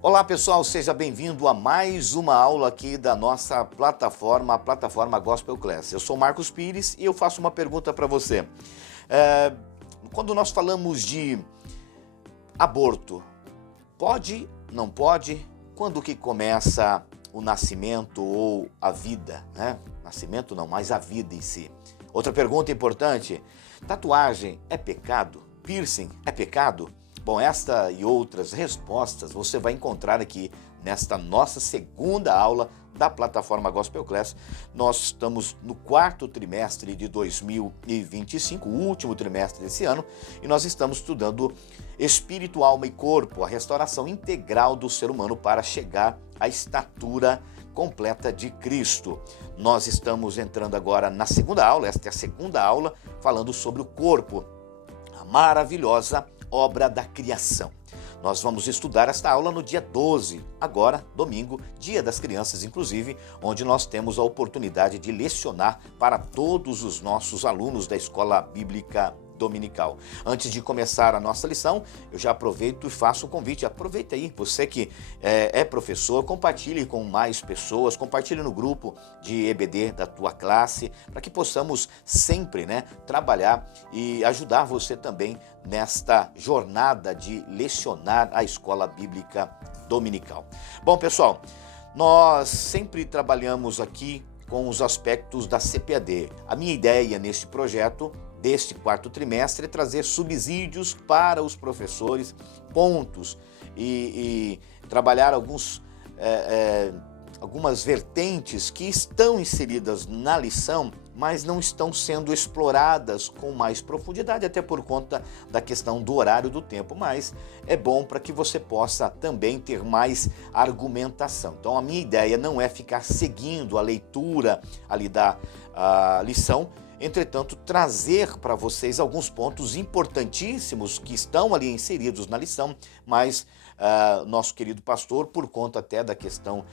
Olá pessoal, seja bem-vindo a mais uma aula aqui da nossa plataforma, a plataforma Gospel Class. Eu sou Marcos Pires e eu faço uma pergunta para você. Quando nós falamos de aborto, pode, não pode? Quando que começa o nascimento ou a vida, né? Nascimento não, mas a vida em si. Outra pergunta importante, tatuagem é pecado? Piercing é pecado? Bom, esta e outras respostas você vai encontrar aqui nesta nossa segunda aula da plataforma Gospel Class. Nós estamos no quarto trimestre de 2025, o último trimestre desse ano, e nós estamos estudando espírito, alma e corpo, a restauração integral do ser humano para chegar à estatura completa de Cristo. Nós estamos entrando agora na segunda aula, esta é a segunda aula, falando sobre o corpo, a maravilhosa obra da criação. Nós vamos estudar esta aula no dia 12, agora, domingo, Dia das Crianças, inclusive, onde nós temos a oportunidade de lecionar para todos os nossos alunos da Escola Bíblica Dominical. Antes de começar a nossa lição, eu já aproveito e faço o convite. Aproveita aí, você que é professor, compartilhe com mais pessoas, compartilhe no grupo de EBD da tua classe, para que possamos sempre, trabalhar e ajudar você também nesta jornada de lecionar a Escola Bíblica Dominical. Bom, pessoal, nós sempre trabalhamos aqui com os aspectos da CPAD. A minha ideia neste projeto deste quarto trimestre é trazer subsídios para os professores, pontos e trabalhar algumas vertentes que estão inseridas na lição, mas não estão sendo exploradas com mais profundidade, até por conta da questão do horário do tempo, mas é bom para que você possa também ter mais argumentação. Então a minha ideia não é ficar seguindo a leitura ali da lição, entretanto, trazer para vocês alguns pontos importantíssimos que estão ali inseridos na lição, mas nosso querido pastor, por conta até da questão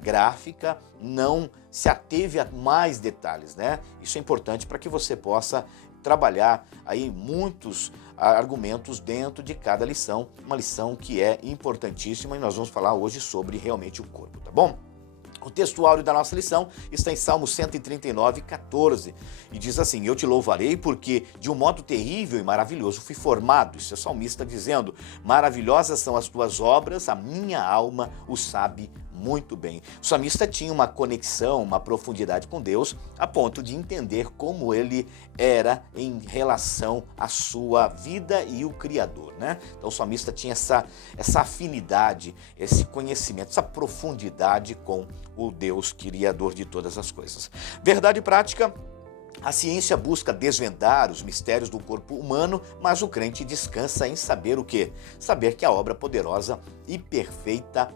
gráfica, não se ateve a mais detalhes, né? Isso é importante para que você possa trabalhar aí muitos argumentos dentro de cada lição, uma lição que é importantíssima, e nós vamos falar hoje sobre realmente o corpo, tá bom? O texto áureo da nossa lição está em Salmo 139, 14, e diz assim: eu te louvarei porque de um modo terrível e maravilhoso fui formado. Isso é o salmista dizendo: maravilhosas são as tuas obras, a minha alma o sabe muito bem. O salmista tinha uma conexão, uma profundidade com Deus, a ponto de entender como ele era em relação à sua vida e o Criador, né? Então o salmista tinha essa afinidade, esse conhecimento, essa profundidade com o Deus Criador de todas as coisas. Verdade prática. A ciência busca desvendar os mistérios do corpo humano, mas o crente descansa em saber o quê? Saber que a obra poderosa e perfeita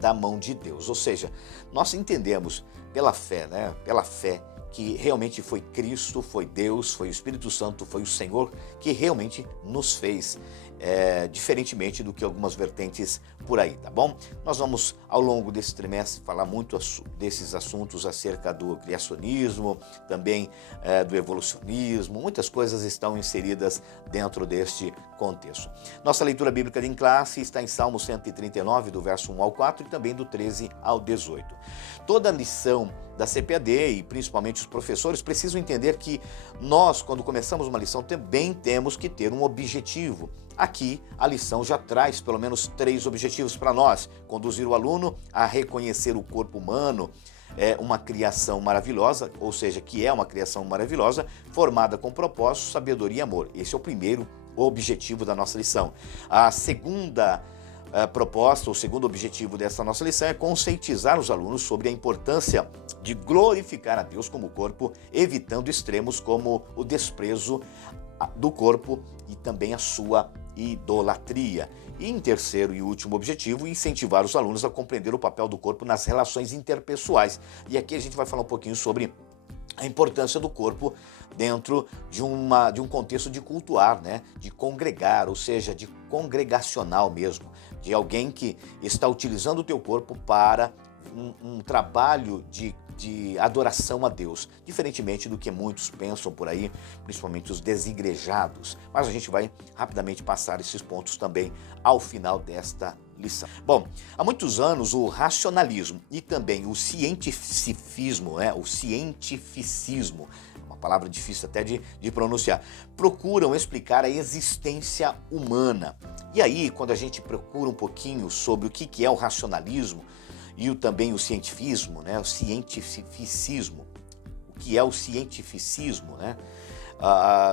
da mão de Deus. Ou seja, nós entendemos pela fé, Pela fé que realmente foi Cristo, foi Deus, foi o Espírito Santo, foi o Senhor que realmente nos fez, diferentemente do que algumas vertentes por aí, tá bom? Nós vamos, ao longo desse trimestre, falar muito desses assuntos acerca do criacionismo, também do evolucionismo, muitas coisas estão inseridas dentro deste contexto. Nossa leitura bíblica em classe está em Salmo 139, do verso 1 ao 4 e também do 13 ao 18. Toda lição da CPAD e principalmente os professores precisam entender que nós, quando começamos uma lição, também temos que ter um objetivo. Aqui, a lição já traz pelo menos 3 objetivos para nós: conduzir o aluno a reconhecer o corpo humano, uma criação maravilhosa, ou seja, que é uma criação maravilhosa, formada com propósito, sabedoria e amor. Esse é o primeiro objetivo da nossa lição. A segunda proposta, o segundo objetivo dessa nossa lição é conscientizar os alunos sobre a importância de glorificar a Deus como corpo, evitando extremos como o desprezo do corpo e também a sua idolatria. E em terceiro e último objetivo, incentivar os alunos a compreender o papel do corpo nas relações interpessoais. E aqui a gente vai falar um pouquinho sobre a importância do corpo dentro de um contexto de cultuar, de congregar, ou seja, de congregacional mesmo, de alguém que está utilizando o teu corpo para um trabalho de adoração a Deus, diferentemente do que muitos pensam por aí, principalmente os desigrejados. Mas a gente vai rapidamente passar esses pontos também ao final desta lição. Bom, há muitos anos o racionalismo e também o cientificismo, o cientificismo, uma palavra difícil até de pronunciar, procuram explicar a existência humana. E aí, quando a gente procura um pouquinho sobre o que é o racionalismo e também o cientificismo, o cientificismo, o que é o cientificismo,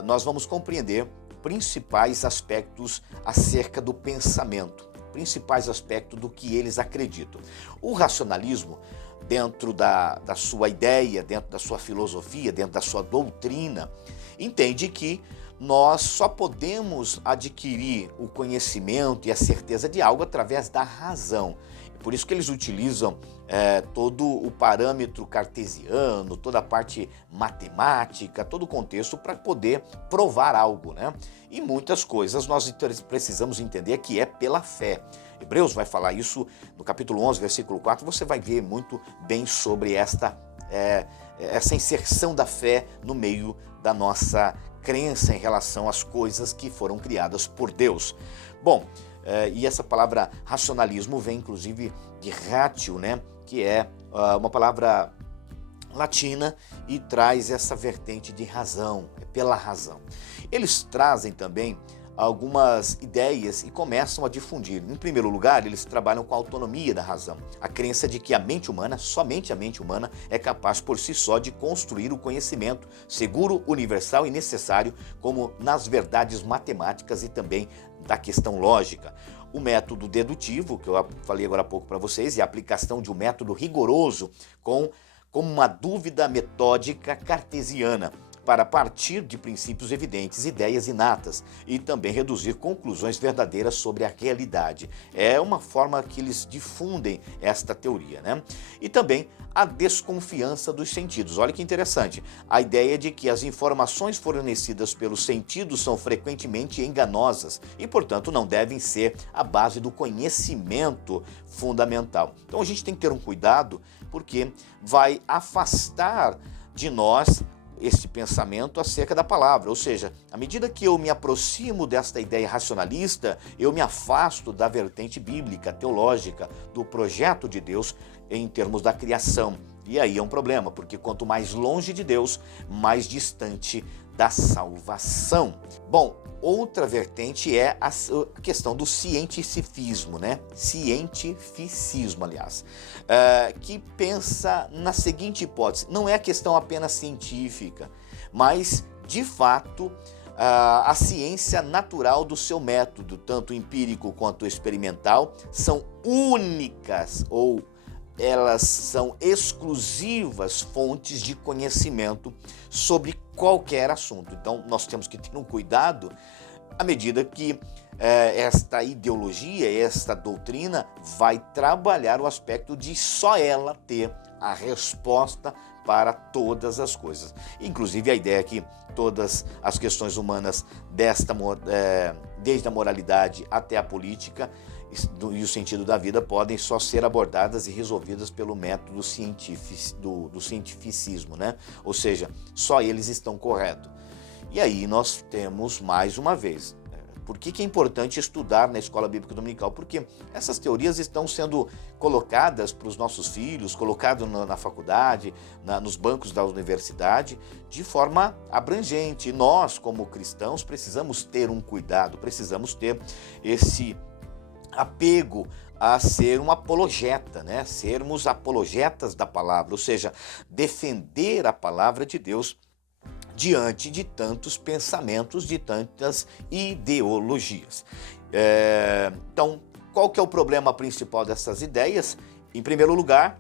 nós vamos compreender principais aspectos acerca do pensamento, principais aspectos do que eles acreditam. O racionalismo, dentro da sua ideia, dentro da sua filosofia, dentro da sua doutrina, entende que nós só podemos adquirir o conhecimento e a certeza de algo através da razão. Por isso que eles utilizam todo o parâmetro cartesiano, toda a parte matemática, todo o contexto para poder provar algo, E muitas coisas nós precisamos entender que é pela fé. Hebreus vai falar isso no capítulo 11, versículo 4, você vai ver muito bem sobre essa inserção da fé no meio da nossa crença em relação às coisas que foram criadas por Deus. Bom, e essa palavra racionalismo vem inclusive de ratio, que é uma palavra latina e traz essa vertente de razão, pela razão. Eles trazem também algumas ideias e começam a difundir. Em primeiro lugar, eles trabalham com a autonomia da razão, a crença de que a mente humana, somente a mente humana, é capaz por si só de construir o conhecimento seguro, universal e necessário, como nas verdades matemáticas e também da questão lógica. O método dedutivo, que eu falei agora há pouco para vocês, e a aplicação de um método rigoroso como uma dúvida metódica cartesiana, para partir de princípios evidentes, ideias inatas e também reduzir conclusões verdadeiras sobre a realidade. É uma forma que eles difundem esta teoria, E também a desconfiança dos sentidos. Olha que interessante, a ideia de que as informações fornecidas pelos sentidos são frequentemente enganosas e, portanto, não devem ser a base do conhecimento fundamental. Então a gente tem que ter um cuidado, porque vai afastar de nós este pensamento acerca da palavra, ou seja, à medida que eu me aproximo desta ideia racionalista, eu me afasto da vertente bíblica, teológica, do projeto de Deus em termos da criação. E aí é um problema, porque quanto mais longe de Deus, mais distante da salvação. Bom, outra vertente é a questão do cientificismo, Cientificismo, aliás, que pensa na seguinte hipótese: não é a questão apenas científica, mas, de fato, a ciência natural do seu método, tanto empírico quanto experimental, são únicas ou elas são exclusivas fontes de conhecimento sobre qualquer assunto. Então, nós temos que ter um cuidado à medida que esta ideologia, esta doutrina vai trabalhar o aspecto de só ela ter a resposta para todas as coisas. Inclusive a ideia que todas as questões humanas, desde a moralidade até a política e o sentido da vida, podem só ser abordadas e resolvidas pelo método do cientificismo, Ou seja, só eles estão corretos. E aí nós temos mais uma vez, por que é importante estudar na Escola Bíblica Dominical? Porque essas teorias estão sendo colocadas para os nossos filhos, colocadas na faculdade, nos bancos da universidade, de forma abrangente. E nós, como cristãos, precisamos ter um cuidado, precisamos ter esse apego a ser um apologeta, Sermos apologetas da palavra, ou seja, defender a palavra de Deus diante de tantos pensamentos, de tantas ideologias. Então, qual que é o problema principal dessas ideias? Em primeiro lugar,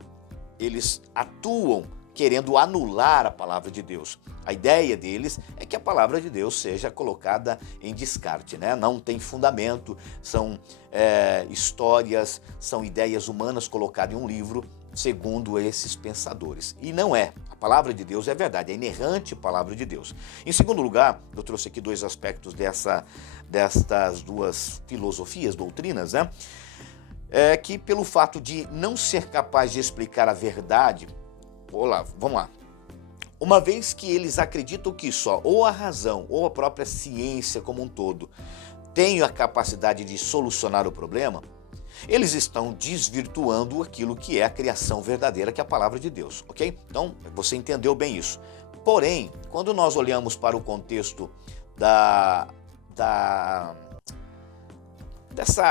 eles atuam querendo anular a palavra de Deus. A ideia deles é que a palavra de Deus seja colocada em descarte, Não tem fundamento, são histórias, são ideias humanas colocadas em um livro, segundo esses pensadores. E não é. A palavra de Deus é verdade, é inerrante palavra de Deus. Em segundo lugar, eu trouxe aqui dois aspectos destas duas filosofias, doutrinas, É que pelo fato de não ser capaz de explicar a verdade, vamos lá. Uma vez que eles acreditam que só ou a razão ou a própria ciência como um todo tem a capacidade de solucionar o problema, Eles estão desvirtuando aquilo que é a criação verdadeira, que é a palavra de Deus, ok? Então, você entendeu bem isso. Porém, quando nós olhamos para o contexto dessa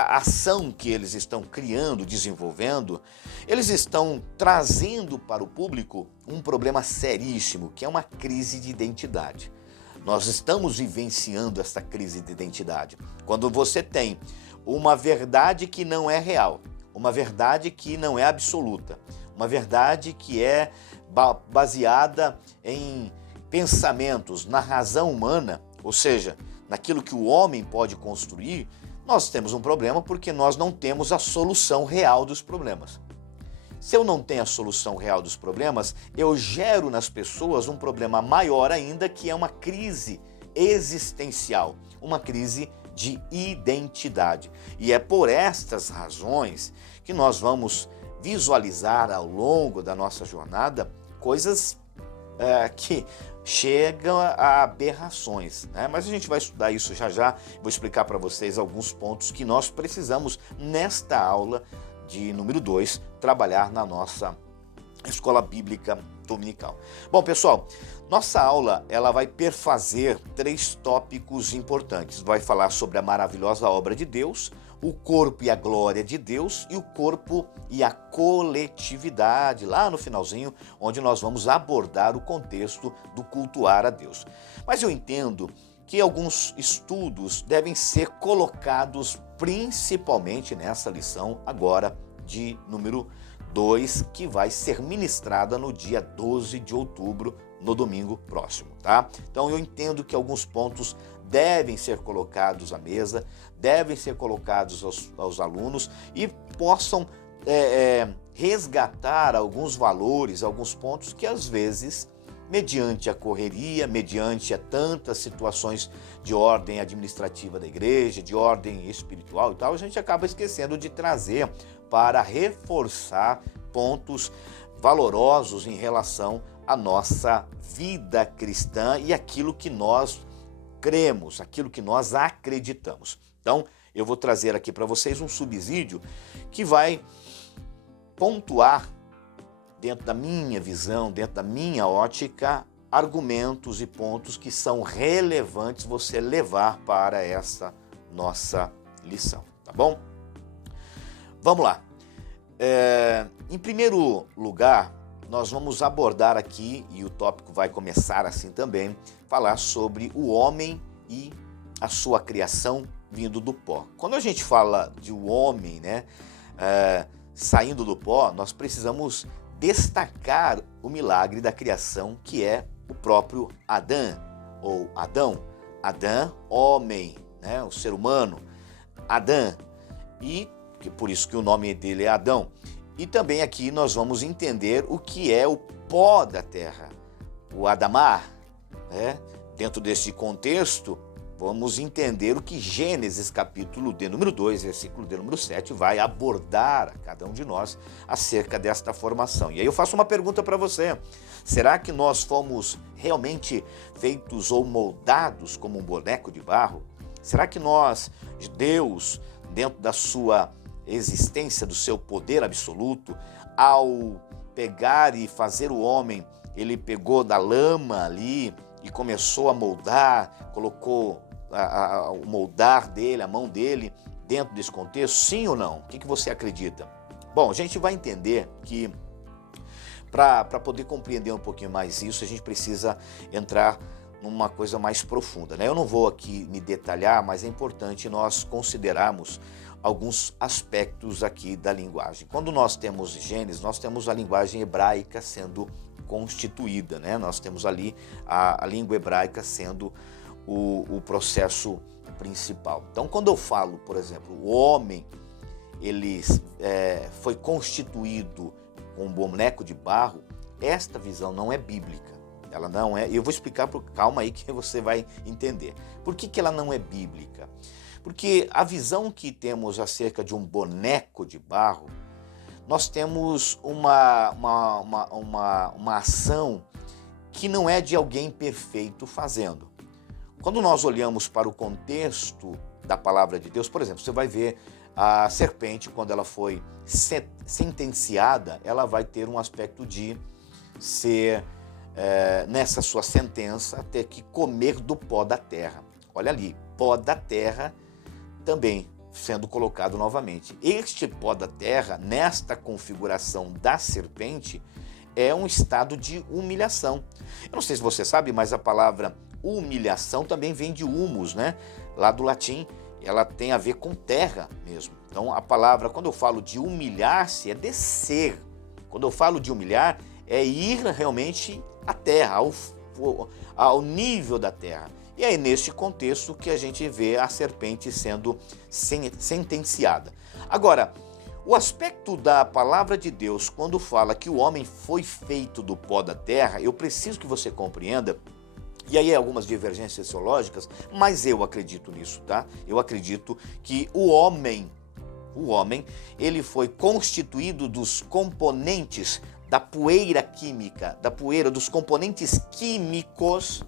ação que eles estão criando, desenvolvendo, eles estão trazendo para o público um problema seríssimo, que é uma crise de identidade. Nós estamos vivenciando essa crise de identidade. Quando você tem uma verdade que não é real, uma verdade que não é absoluta, uma verdade que é baseada em pensamentos, na razão humana, ou seja, naquilo que o homem pode construir, nós temos um problema porque nós não temos a solução real dos problemas. Se eu não tenho a solução real dos problemas, eu gero nas pessoas um problema maior ainda, que é uma crise existencial, uma crise de identidade. E é por estas razões que nós vamos visualizar ao longo da nossa jornada coisas que chegam a aberrações, né? Mas a gente vai estudar isso já já, vou explicar para vocês alguns pontos que nós precisamos nesta aula de número 2, trabalhar na nossa escola bíblica dominical. Bom, pessoal, nossa aula ela vai perfazer 3 tópicos importantes. Vai falar sobre a maravilhosa obra de Deus, o corpo e a glória de Deus e o corpo e a coletividade, lá no finalzinho, onde nós vamos abordar o contexto do cultuar a Deus. Mas eu entendo que alguns estudos devem ser colocados principalmente nessa lição agora de número 2, que vai ser ministrada no dia 12 de outubro, no domingo próximo, tá? Então eu entendo que alguns pontos devem ser colocados à mesa, devem ser colocados aos alunos e possam resgatar alguns valores, alguns pontos que às vezes, mediante a correria, mediante a tantas situações de ordem administrativa da igreja, de ordem espiritual e tal, a gente acaba esquecendo de trazer para reforçar pontos valorosos em relação à nossa vida cristã e aquilo que nós cremos, aquilo que nós acreditamos. Então, eu vou trazer aqui para vocês um subsídio que vai pontuar, dentro da minha visão, dentro da minha ótica, argumentos e pontos que são relevantes você levar para essa nossa lição, tá bom? Vamos lá. Em primeiro lugar, nós vamos abordar aqui, e o tópico vai começar assim também, falar sobre o homem e a sua criação vindo do pó. Quando a gente fala de o homem, né, saindo do pó, nós precisamos destacar o milagre da criação, que é o próprio Adão, ou Adão, homem, né, o ser humano, Adão, e por isso que o nome dele é Adão. E também aqui nós vamos entender o que é o pó da terra, o Adamar, né? Dentro desse contexto, vamos entender o que Gênesis capítulo de número 2, versículo de número 7, vai abordar a cada um de nós acerca desta formação. E aí eu faço uma pergunta para você: será que nós fomos realmente feitos ou moldados como um boneco de barro? Será que nós, Deus, dentro da sua existência, do seu poder absoluto, ao pegar e fazer o homem, ele pegou da lama ali e começou a moldar, colocou o moldar dele, a mão dele dentro desse contexto, sim ou não? O que você acredita? Bom, a gente vai entender que para poder compreender um pouquinho mais isso, a gente precisa entrar numa coisa mais profunda, né? Eu não vou aqui me detalhar, mas é importante nós considerarmos alguns aspectos aqui da linguagem. Quando nós temos Gênesis, nós temos a linguagem hebraica sendo constituída, né? Nós temos ali a língua hebraica sendo o processo principal. Então, quando eu falo, por exemplo, o homem, ele foi constituído com um boneco de barro, esta visão não é bíblica. Ela não é, eu vou explicar, calma aí que você vai entender. Por que ela não é bíblica? Porque a visão que temos acerca de um boneco de barro, nós temos uma ação que não é de alguém perfeito fazendo. Quando nós olhamos para o contexto da palavra de Deus, por exemplo, você vai ver A serpente, quando ela foi sentenciada, ela vai ter um aspecto de ser, nessa sua sentença, ter que comer do pó da terra. Olha ali, pó da terra também sendo colocado novamente. Este pó da terra, nesta configuração da serpente, é um estado de humilhação. Eu não sei se você sabe, mas a palavra humilhação também vem de humus, né? Lá do latim, ela tem a ver com terra mesmo. Então a palavra, quando eu falo de humilhar-se, é descer. Quando eu falo de humilhar, é ir realmente à terra, ao nível da terra. E é neste contexto que a gente vê a serpente sendo sentenciada. Agora, o aspecto da palavra de Deus, quando fala que o homem foi feito do pó da terra, eu preciso que você compreenda, e aí algumas divergências teológicas, mas eu acredito nisso, tá? Eu acredito que o homem, ele foi constituído dos componentes da poeira química, dos componentes químicos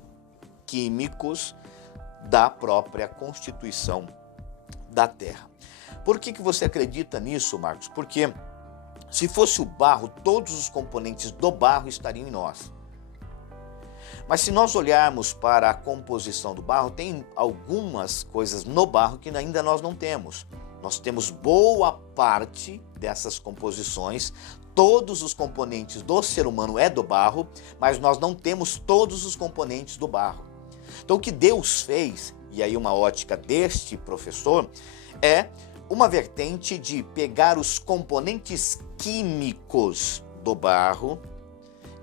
da própria constituição da terra. Por que você acredita nisso, Marcos? Porque se fosse o barro, todos os componentes do barro estariam em nós. Mas se nós olharmos para a composição do barro, tem algumas coisas no barro que ainda nós não temos. Nós temos boa parte dessas composições, todos os componentes do ser humano é do barro, mas nós não temos todos os componentes do barro. Então o que Deus fez, e aí uma ótica deste professor, é uma vertente de pegar os componentes químicos do barro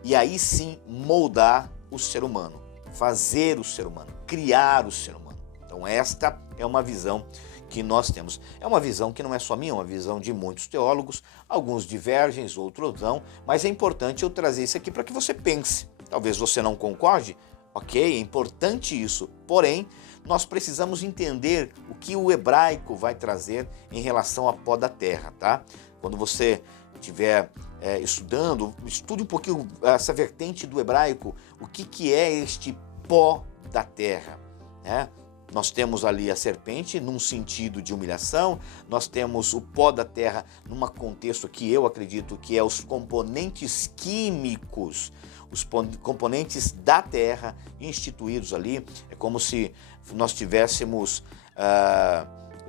e aí sim moldar o ser humano, fazer o ser humano, criar o ser humano. Então esta é uma visão que nós temos. É uma visão que não é só minha, é uma visão de muitos teólogos, alguns divergem, outros não, mas é importante eu trazer isso aqui para que você pense. Talvez você não concorde, ok, é importante isso, porém, nós precisamos entender o que o hebraico vai trazer em relação a pó da terra, tá? Quando você estiver estudando, estude um pouquinho essa vertente do hebraico, o que é este pó da terra, né? Nós temos ali a serpente num sentido de humilhação, nós temos o pó da terra num contexto que eu acredito que é os componentes químicos, os componentes da terra instituídos ali. É como se nós tivéssemos,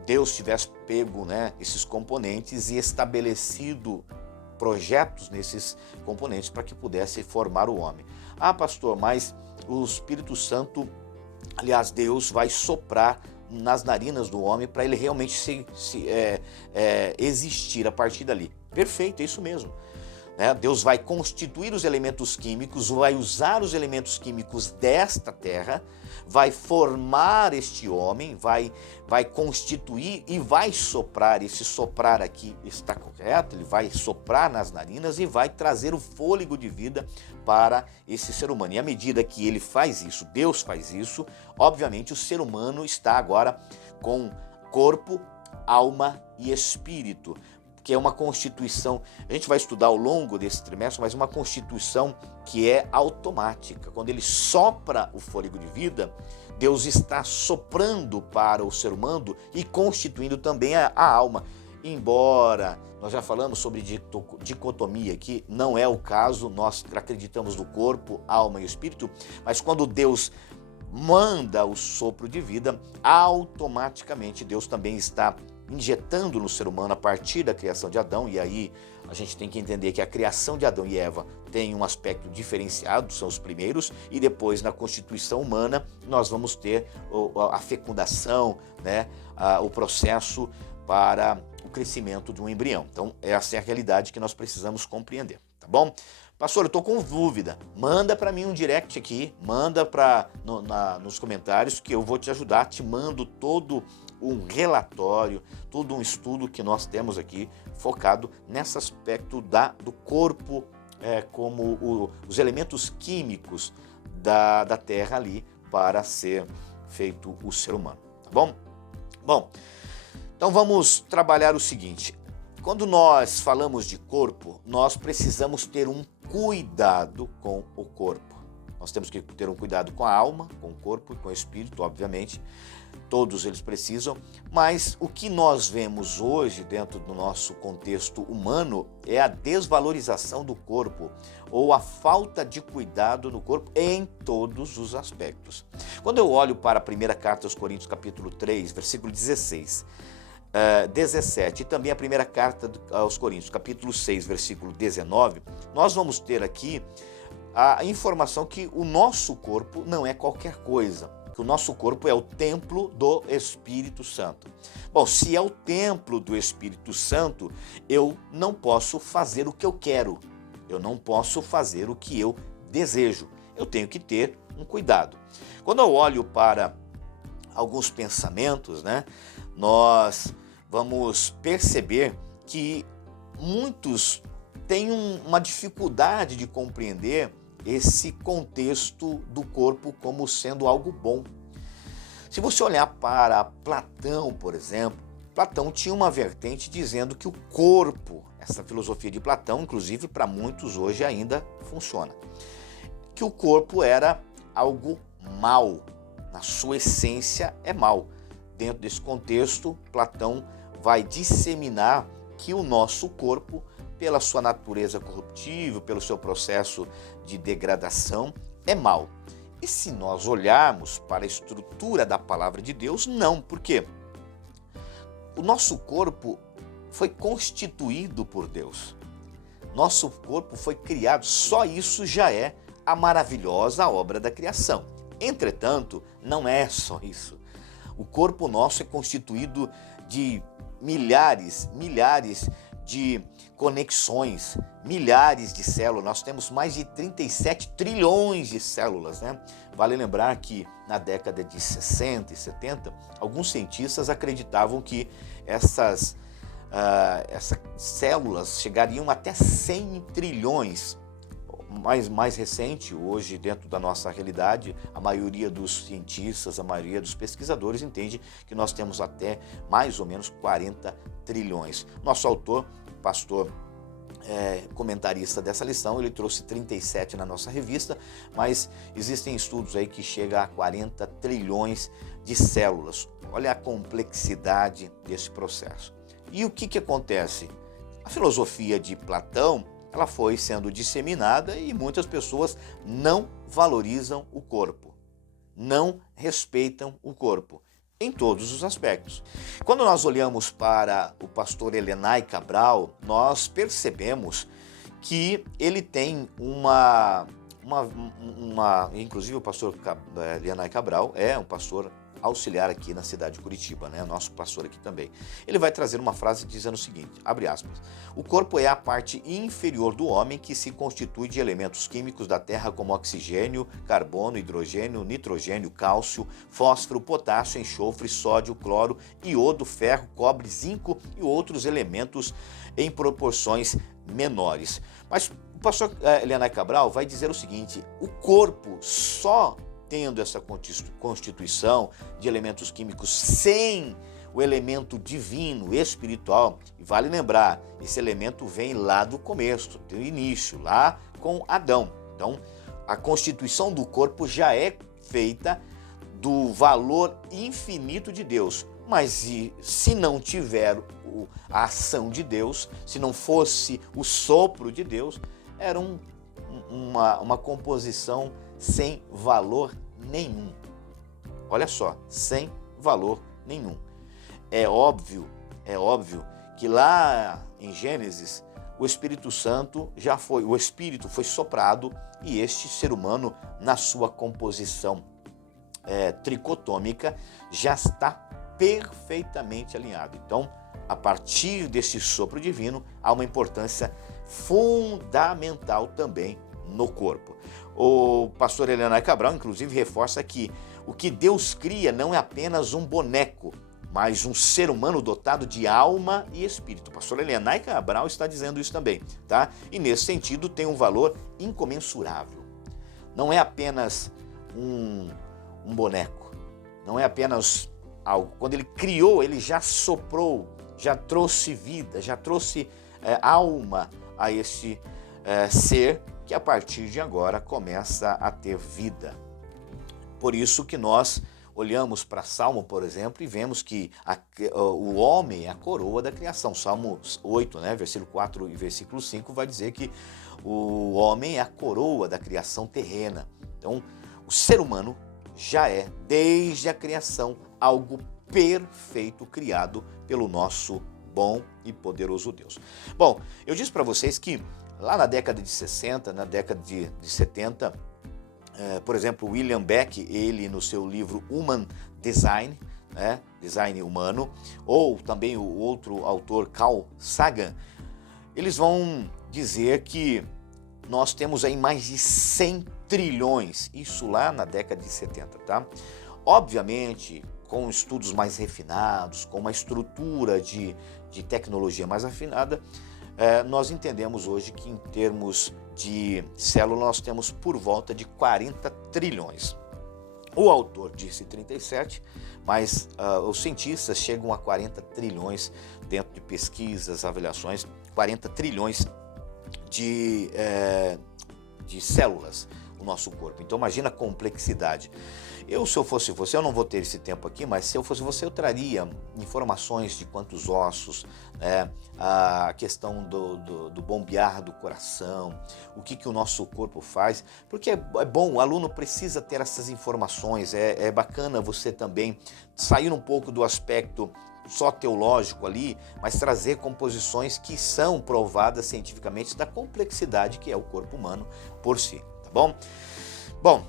Deus tivesse pego, né, esses componentes e estabelecido projetos nesses componentes para que pudesse formar o homem. Ah, pastor, mas o Espírito Santo, aliás, Deus vai soprar nas narinas do homem para ele realmente existir a partir dali. Perfeito, é isso mesmo. Deus vai constituir os elementos químicos, vai usar os elementos químicos desta terra, vai formar este homem, vai constituir e vai soprar. Esse soprar aqui está correto, ele vai soprar nas narinas e vai trazer o fôlego de vida para esse ser humano. E à medida que ele faz isso, Deus faz isso, obviamente o ser humano está agora com corpo, alma e espírito, que é uma constituição, a gente vai estudar ao longo desse trimestre, mas uma constituição que é automática. Quando ele sopra o fôlego de vida, Deus está soprando para o ser humano e constituindo também a alma. Embora nós já falamos sobre dicotomia aqui, não é o caso, nós acreditamos no corpo, alma e espírito, mas quando Deus manda o sopro de vida, automaticamente Deus também está injetando no ser humano a partir da criação de Adão. E aí a gente tem que entender que a criação de Adão e Eva tem um aspecto diferenciado, são os primeiros, e depois na constituição humana nós vamos ter a fecundação, né, o processo para o crescimento de um embrião. Então essa é a realidade que nós precisamos compreender, tá bom? Pastor, eu estou com dúvida, manda para mim um direct aqui, manda nos comentários que eu vou te ajudar, te mando todo um relatório, todo um estudo que nós temos aqui focado nesse aspecto do corpo, como os elementos químicos da terra ali para ser feito o ser humano, tá bom? Bom, então vamos trabalhar o seguinte. Quando nós falamos de corpo, nós precisamos ter um cuidado com o corpo. Nós temos que ter um cuidado com a alma, com o corpo e com o espírito, obviamente. Todos eles precisam, mas o que nós vemos hoje dentro do nosso contexto humano é a desvalorização do corpo ou a falta de cuidado no corpo em todos os aspectos. Quando eu olho para a primeira carta aos Coríntios, capítulo 3, versículo 16, 17 e também a primeira carta aos Coríntios, capítulo 6, versículo 19, nós vamos ter aqui a informação que o nosso corpo não é qualquer coisa, que o nosso corpo é o templo do Espírito Santo. Bom, se é o templo do Espírito Santo, eu não posso fazer o que eu quero, eu não posso fazer o que eu desejo, eu tenho que ter um cuidado. Quando eu olho para alguns pensamentos, nós vamos perceber que muitos têm uma dificuldade de compreender esse contexto do corpo como sendo algo bom. Se você olhar para Platão, por exemplo, Platão tinha uma vertente dizendo que o corpo, essa filosofia de Platão, inclusive para muitos hoje ainda funciona, que o corpo era algo mau, na sua essência é mau. Dentro desse contexto, Platão vai disseminar que o nosso corpo, pela sua natureza corruptível, pelo seu processo de degradação, é mau. E se nós olharmos para a estrutura da palavra de Deus, não. Por quê? O nosso corpo foi constituído por Deus. Nosso corpo foi criado, só isso já é a maravilhosa obra da criação. Entretanto, não é só isso. O corpo nosso é constituído de milhares de conexões, milhares de células. Nós temos mais de 37 trilhões de células, Vale lembrar que na década de 60 e 70, alguns cientistas acreditavam que essas células chegariam até 100 trilhões. Mais recente, hoje, dentro da nossa realidade, a maioria dos cientistas, a maioria dos pesquisadores entende que nós temos até mais ou menos 40 trilhões. Nosso autor, pastor comentarista dessa lição, ele trouxe 37 na nossa revista, mas existem estudos aí que chegam a 40 trilhões de células. Olha a complexidade desse processo. E o que acontece? A filosofia de Platão, ela foi sendo disseminada e muitas pessoas não valorizam o corpo, não respeitam o corpo, em todos os aspectos. Quando nós olhamos para o pastor Helenay Cabral, nós percebemos que ele tem inclusive o pastor Helenay Cabral é um pastor auxiliar aqui na cidade de Curitiba, nosso pastor aqui também. Ele vai trazer uma frase dizendo o seguinte, abre aspas, o corpo é a parte inferior do homem que se constitui de elementos químicos da terra como oxigênio, carbono, hidrogênio, nitrogênio, cálcio, fósforo, potássio, enxofre, sódio, cloro, iodo, ferro, cobre, zinco e outros elementos em proporções menores. Mas o pastor Helenay Cabral vai dizer o seguinte, o corpo só tendo essa constituição de elementos químicos sem o elemento divino, espiritual, e vale lembrar, esse elemento vem lá do começo, do início, lá com Adão. Então, a constituição do corpo já é feita do valor infinito de Deus, mas se não tiver a ação de Deus, se não fosse o sopro de Deus, era uma composição sem valor nenhum. Olha só, sem valor nenhum. É óbvio que lá em Gênesis, o Espírito Santo o Espírito foi soprado e este ser humano, na sua composição tricotômica, já está perfeitamente alinhado. Então, a partir desse sopro divino, há uma importância fundamental também no corpo. O pastor Helenay Cabral, inclusive, reforça que o que Deus cria não é apenas um boneco, mas um ser humano dotado de alma e espírito. O pastor Helenay Cabral está dizendo isso também, tá? E nesse sentido tem um valor incomensurável. Não é apenas um boneco, não é apenas algo. Quando ele criou, ele já soprou, já trouxe vida, já trouxe alma a esse ser que a partir de agora começa a ter vida. Por isso que nós olhamos para Salmo, por exemplo, e vemos que o homem é a coroa da criação. Salmo 8, versículo 4 e versículo 5 vai dizer que o homem é a coroa da criação terrena. Então, o ser humano já é, desde a criação, algo perfeito, criado pelo nosso bom e poderoso Deus. Bom, eu disse para vocês que lá na década de 60, na década de 70, por exemplo, William Beck, ele no seu livro Human Design, Design Humano, ou também o outro autor, Carl Sagan, eles vão dizer que nós temos aí mais de 100 trilhões, isso lá na década de 70, tá? Obviamente, com estudos mais refinados, com uma estrutura de tecnologia mais afinada, nós entendemos hoje que em termos de célula nós temos por volta de 40 trilhões. O autor disse 37, mas os cientistas chegam a 40 trilhões dentro de pesquisas, avaliações, 40 trilhões de células no nosso corpo. Então imagina a complexidade. Se eu fosse você, eu não vou ter esse tempo aqui, mas se eu fosse você, eu traria informações de quantos ossos, a questão do bombear do coração, o que o nosso corpo faz, porque é bom, o aluno precisa ter essas informações, é bacana você também sair um pouco do aspecto só teológico ali, mas trazer composições que são provadas cientificamente da complexidade que é o corpo humano por si, tá bom? Bom,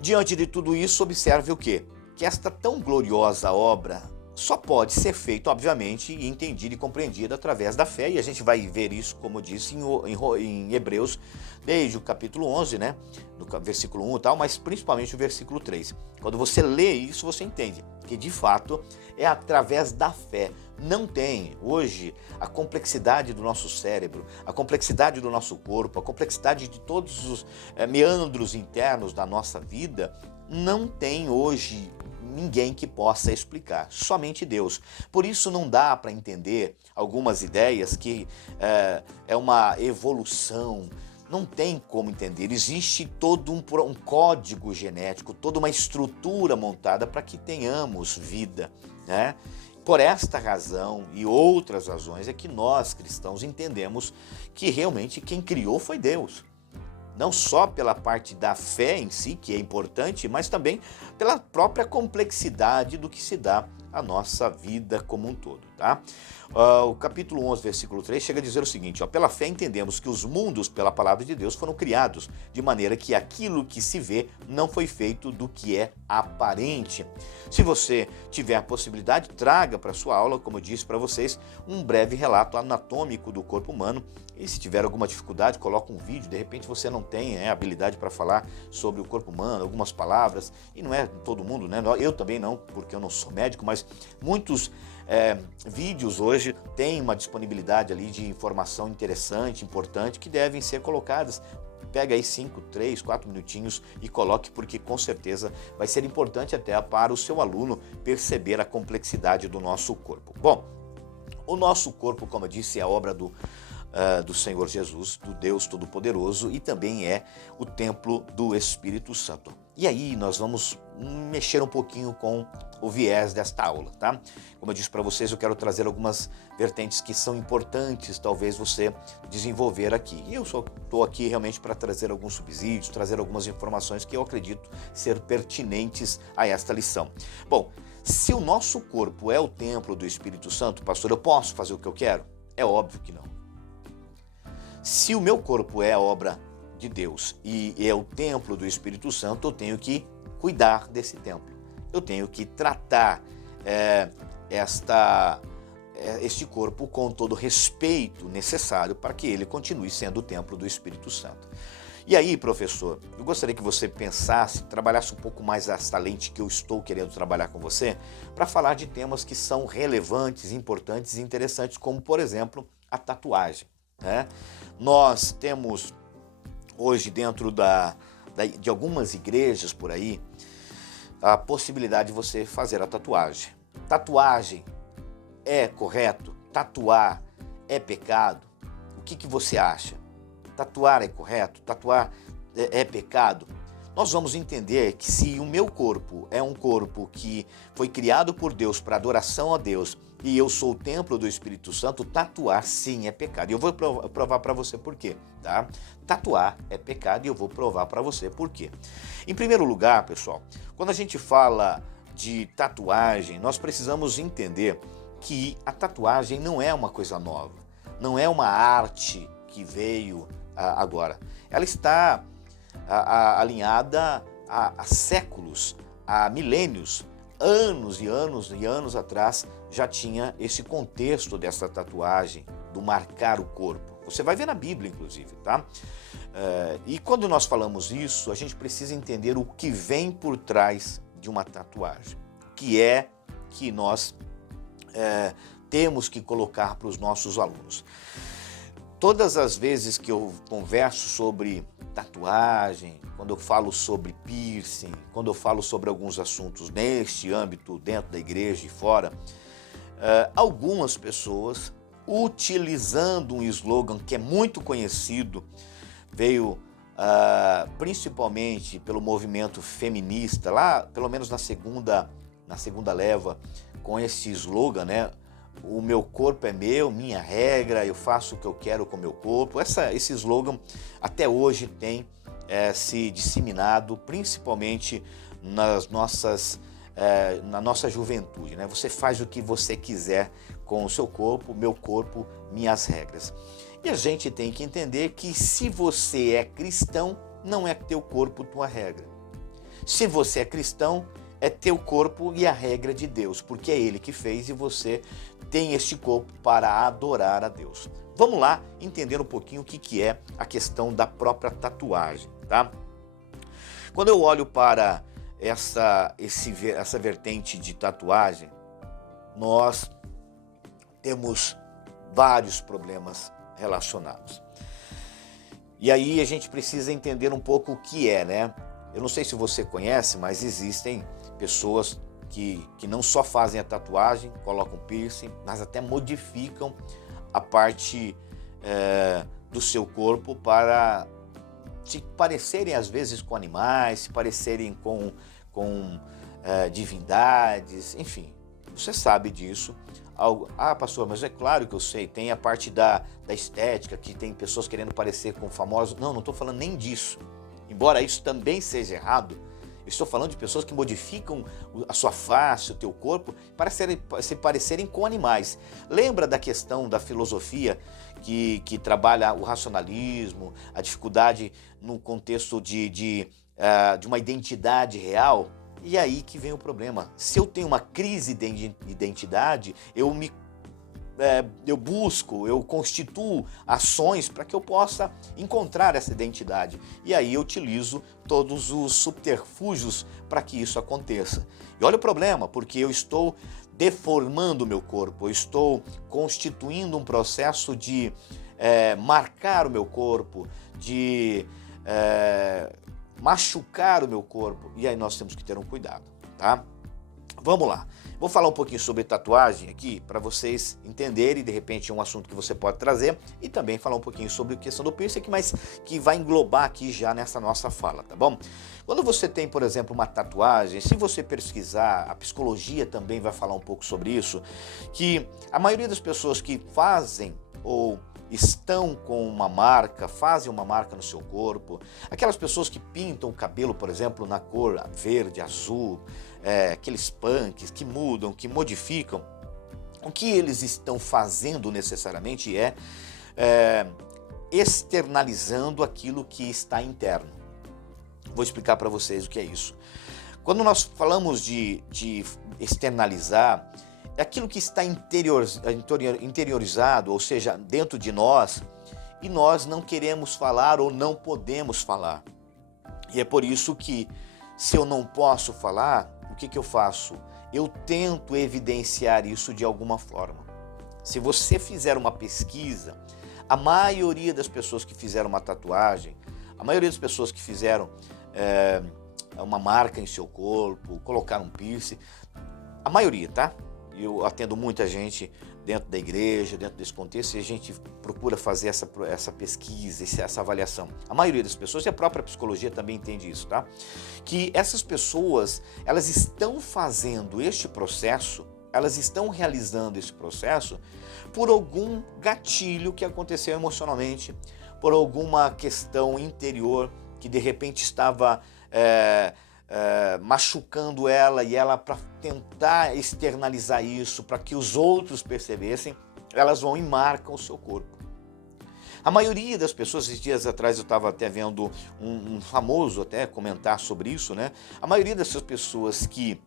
diante de tudo isso, observe o quê? Que esta tão gloriosa obra só pode ser feita, obviamente, e entendida e compreendida através da fé, e a gente vai ver isso, como eu disse, em Hebreus, desde o capítulo 11, no versículo 1 e tal, mas principalmente o versículo 3. Quando você lê isso, você entende que, de fato, é através da fé. Não tem, hoje, a complexidade do nosso cérebro, a complexidade do nosso corpo, a complexidade de todos os meandros internos da nossa vida, não tem hoje ninguém que possa explicar, somente Deus. Por isso não dá para entender algumas ideias que é uma evolução. Não tem como entender, existe todo um código genético, toda uma estrutura montada para que tenhamos vida, Por esta razão e outras razões é que nós cristãos entendemos que realmente quem criou foi Deus. Não só pela parte da fé em si, que é importante, mas também pela própria complexidade do que se dá à nossa vida como um todo, tá? O capítulo 11, versículo 3 chega a dizer o seguinte, pela fé entendemos que os mundos, pela palavra de Deus, foram criados, de maneira que aquilo que se vê não foi feito do que é aparente. Se você tiver a possibilidade, traga para a sua aula, como eu disse para vocês, um breve relato anatômico do corpo humano. E se tiver alguma dificuldade, coloca um vídeo, de repente você não tem habilidade para falar sobre o corpo humano, algumas palavras, e não é todo mundo, Eu também não, porque eu não sou médico, mas muitos vídeos hoje têm uma disponibilidade ali de informação interessante, importante, que devem ser colocadas. Pega aí 5, 3, 4 minutinhos e coloque, porque com certeza vai ser importante até para o seu aluno perceber a complexidade do nosso corpo. Bom, o nosso corpo, como eu disse, é a obra do Senhor Jesus, do Deus Todo-Poderoso, e também é o templo do Espírito Santo. E aí nós vamos mexer um pouquinho com o viés desta aula, tá? Como eu disse para vocês, eu quero trazer algumas vertentes que são importantes, talvez você desenvolver aqui. E eu só estou aqui realmente para trazer alguns subsídios, trazer algumas informações que eu acredito ser pertinentes a esta lição. Bom, se o nosso corpo é o templo do Espírito Santo, pastor, eu posso fazer o que eu quero? É óbvio que não. Se o meu corpo é a obra de Deus e é o templo do Espírito Santo, eu tenho que cuidar desse templo. Eu tenho que tratar este corpo com todo o respeito necessário para que ele continue sendo o templo do Espírito Santo. E aí, professor, eu gostaria que você pensasse, trabalhasse um pouco mais essa lente que eu estou querendo trabalhar com você, para falar de temas que são relevantes, importantes e interessantes, como, por exemplo, a tatuagem. Nós temos hoje dentro de algumas igrejas por aí a possibilidade de você fazer a tatuagem. Tatuagem é correto? Tatuar é pecado? O que você acha? tatuar é correto? Tatuar é pecado? Nós vamos entender que se o meu corpo é um corpo que foi criado por Deus para adoração a Deus e eu sou o templo do Espírito Santo, tatuar sim é pecado. E eu vou provar para você por quê, tá? Tatuar é pecado e eu vou provar para você por quê. Em primeiro lugar, pessoal, quando a gente fala de tatuagem, nós precisamos entender que a tatuagem não é uma coisa nova, não é uma arte que veio agora. Ela está alinhada há séculos, há milênios, anos e anos e anos atrás já tinha esse contexto dessa tatuagem, do marcar o corpo. Você vai ver na Bíblia, inclusive, tá? E quando nós falamos isso, a gente precisa entender o que vem por trás de uma tatuagem, que é que nós temos que colocar para os nossos alunos. Todas as vezes que eu converso sobre tatuagem, quando eu falo sobre piercing, quando eu falo sobre alguns assuntos neste âmbito, dentro da igreja e fora, algumas pessoas, utilizando um slogan que é muito conhecido, veio principalmente pelo movimento feminista, lá pelo menos na segunda leva, com esse slogan, né? O meu corpo é meu, minha regra, eu faço o que eu quero com o meu corpo. Esse slogan até hoje tem se disseminado, principalmente na nossa juventude, né? Você faz o que você quiser com o seu corpo, meu corpo, minhas regras. E a gente tem que entender que se você é cristão, não é teu corpo, tua regra. Se você é cristão, é teu corpo e a regra de Deus, porque é Ele que fez e você tem este corpo para adorar a Deus. Vamos lá entender um pouquinho o que é a questão da própria tatuagem, tá? Quando eu olho para essa vertente de tatuagem, nós temos vários problemas relacionados. E aí a gente precisa entender um pouco o que é, né? Eu não sei se você conhece, mas existem pessoas que não só fazem a tatuagem, colocam piercing, mas até modificam a parte do seu corpo para se parecerem às vezes com animais, se parecerem com divindades, enfim, você sabe disso. Pastor, mas é claro que eu sei, tem a parte da estética, que tem pessoas querendo parecer com famosos. Não estou falando nem disso, embora isso também seja errado. Eu estou falando de pessoas que modificam a sua face, o teu corpo, para se parecerem com animais. Lembra da questão da filosofia que trabalha o racionalismo, a dificuldade no contexto de uma identidade real? E aí que vem o problema. Se eu tenho uma crise de identidade, eu constituo ações para que eu possa encontrar essa identidade. E aí eu utilizo todos os subterfúgios para que isso aconteça. E olha o problema, porque eu estou deformando o meu corpo, eu estou constituindo um processo de marcar o meu corpo, de machucar o meu corpo. E aí nós temos que ter um cuidado, tá? Vamos lá. Vou falar um pouquinho sobre tatuagem aqui para vocês entenderem, de repente é um assunto que você pode trazer, e também falar um pouquinho sobre a questão do piercing, mas que vai englobar aqui já nessa nossa fala, tá bom? Quando você tem, por exemplo, uma tatuagem, se você pesquisar, a psicologia também vai falar um pouco sobre isso, que a maioria das pessoas que fazem ou estão com uma marca, fazem uma marca no seu corpo, aquelas pessoas que pintam o cabelo, por exemplo, na cor verde, azul, aqueles punks que mudam, que modificam, o que eles estão fazendo necessariamente é externalizando aquilo que está interno. Vou explicar para vocês o que é isso. Quando nós falamos de externalizar, é aquilo que está interiorizado, ou seja, dentro de nós, e nós não queremos falar ou não podemos falar. E é por isso que, se eu não posso falar, o que eu faço? Eu tento evidenciar isso de alguma forma. Se você fizer uma pesquisa, a maioria das pessoas que fizeram uma tatuagem, a maioria das pessoas que fizeram uma marca em seu corpo, colocaram um piercing, a maioria, tá? Eu atendo muita gente dentro da igreja, dentro desse contexto, e a gente procura fazer essa pesquisa, essa avaliação. A maioria das pessoas, e a própria psicologia também entende isso, tá? Que essas pessoas, elas estão fazendo este processo, elas estão realizando esse processo por algum gatilho que aconteceu emocionalmente, por alguma questão interior que de repente estava machucando ela, e ela, para tentar externalizar isso, para que os outros percebessem, elas vão e marcam o seu corpo. A maioria das pessoas, esses dias atrás eu estava até vendo um famoso até comentar sobre isso, né? A maioria dessas pessoas que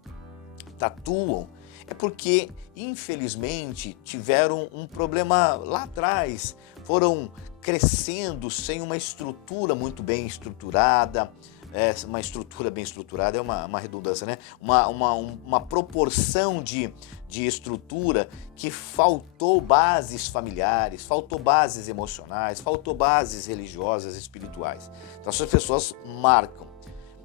tatuam é porque, infelizmente, tiveram um problema lá atrás, foram crescendo sem uma estrutura muito bem estruturada. Uma estrutura bem estruturada é uma redundância, né? Uma proporção de estrutura que faltou bases familiares, faltou bases emocionais, faltou bases religiosas, espirituais. Então essas pessoas marcam.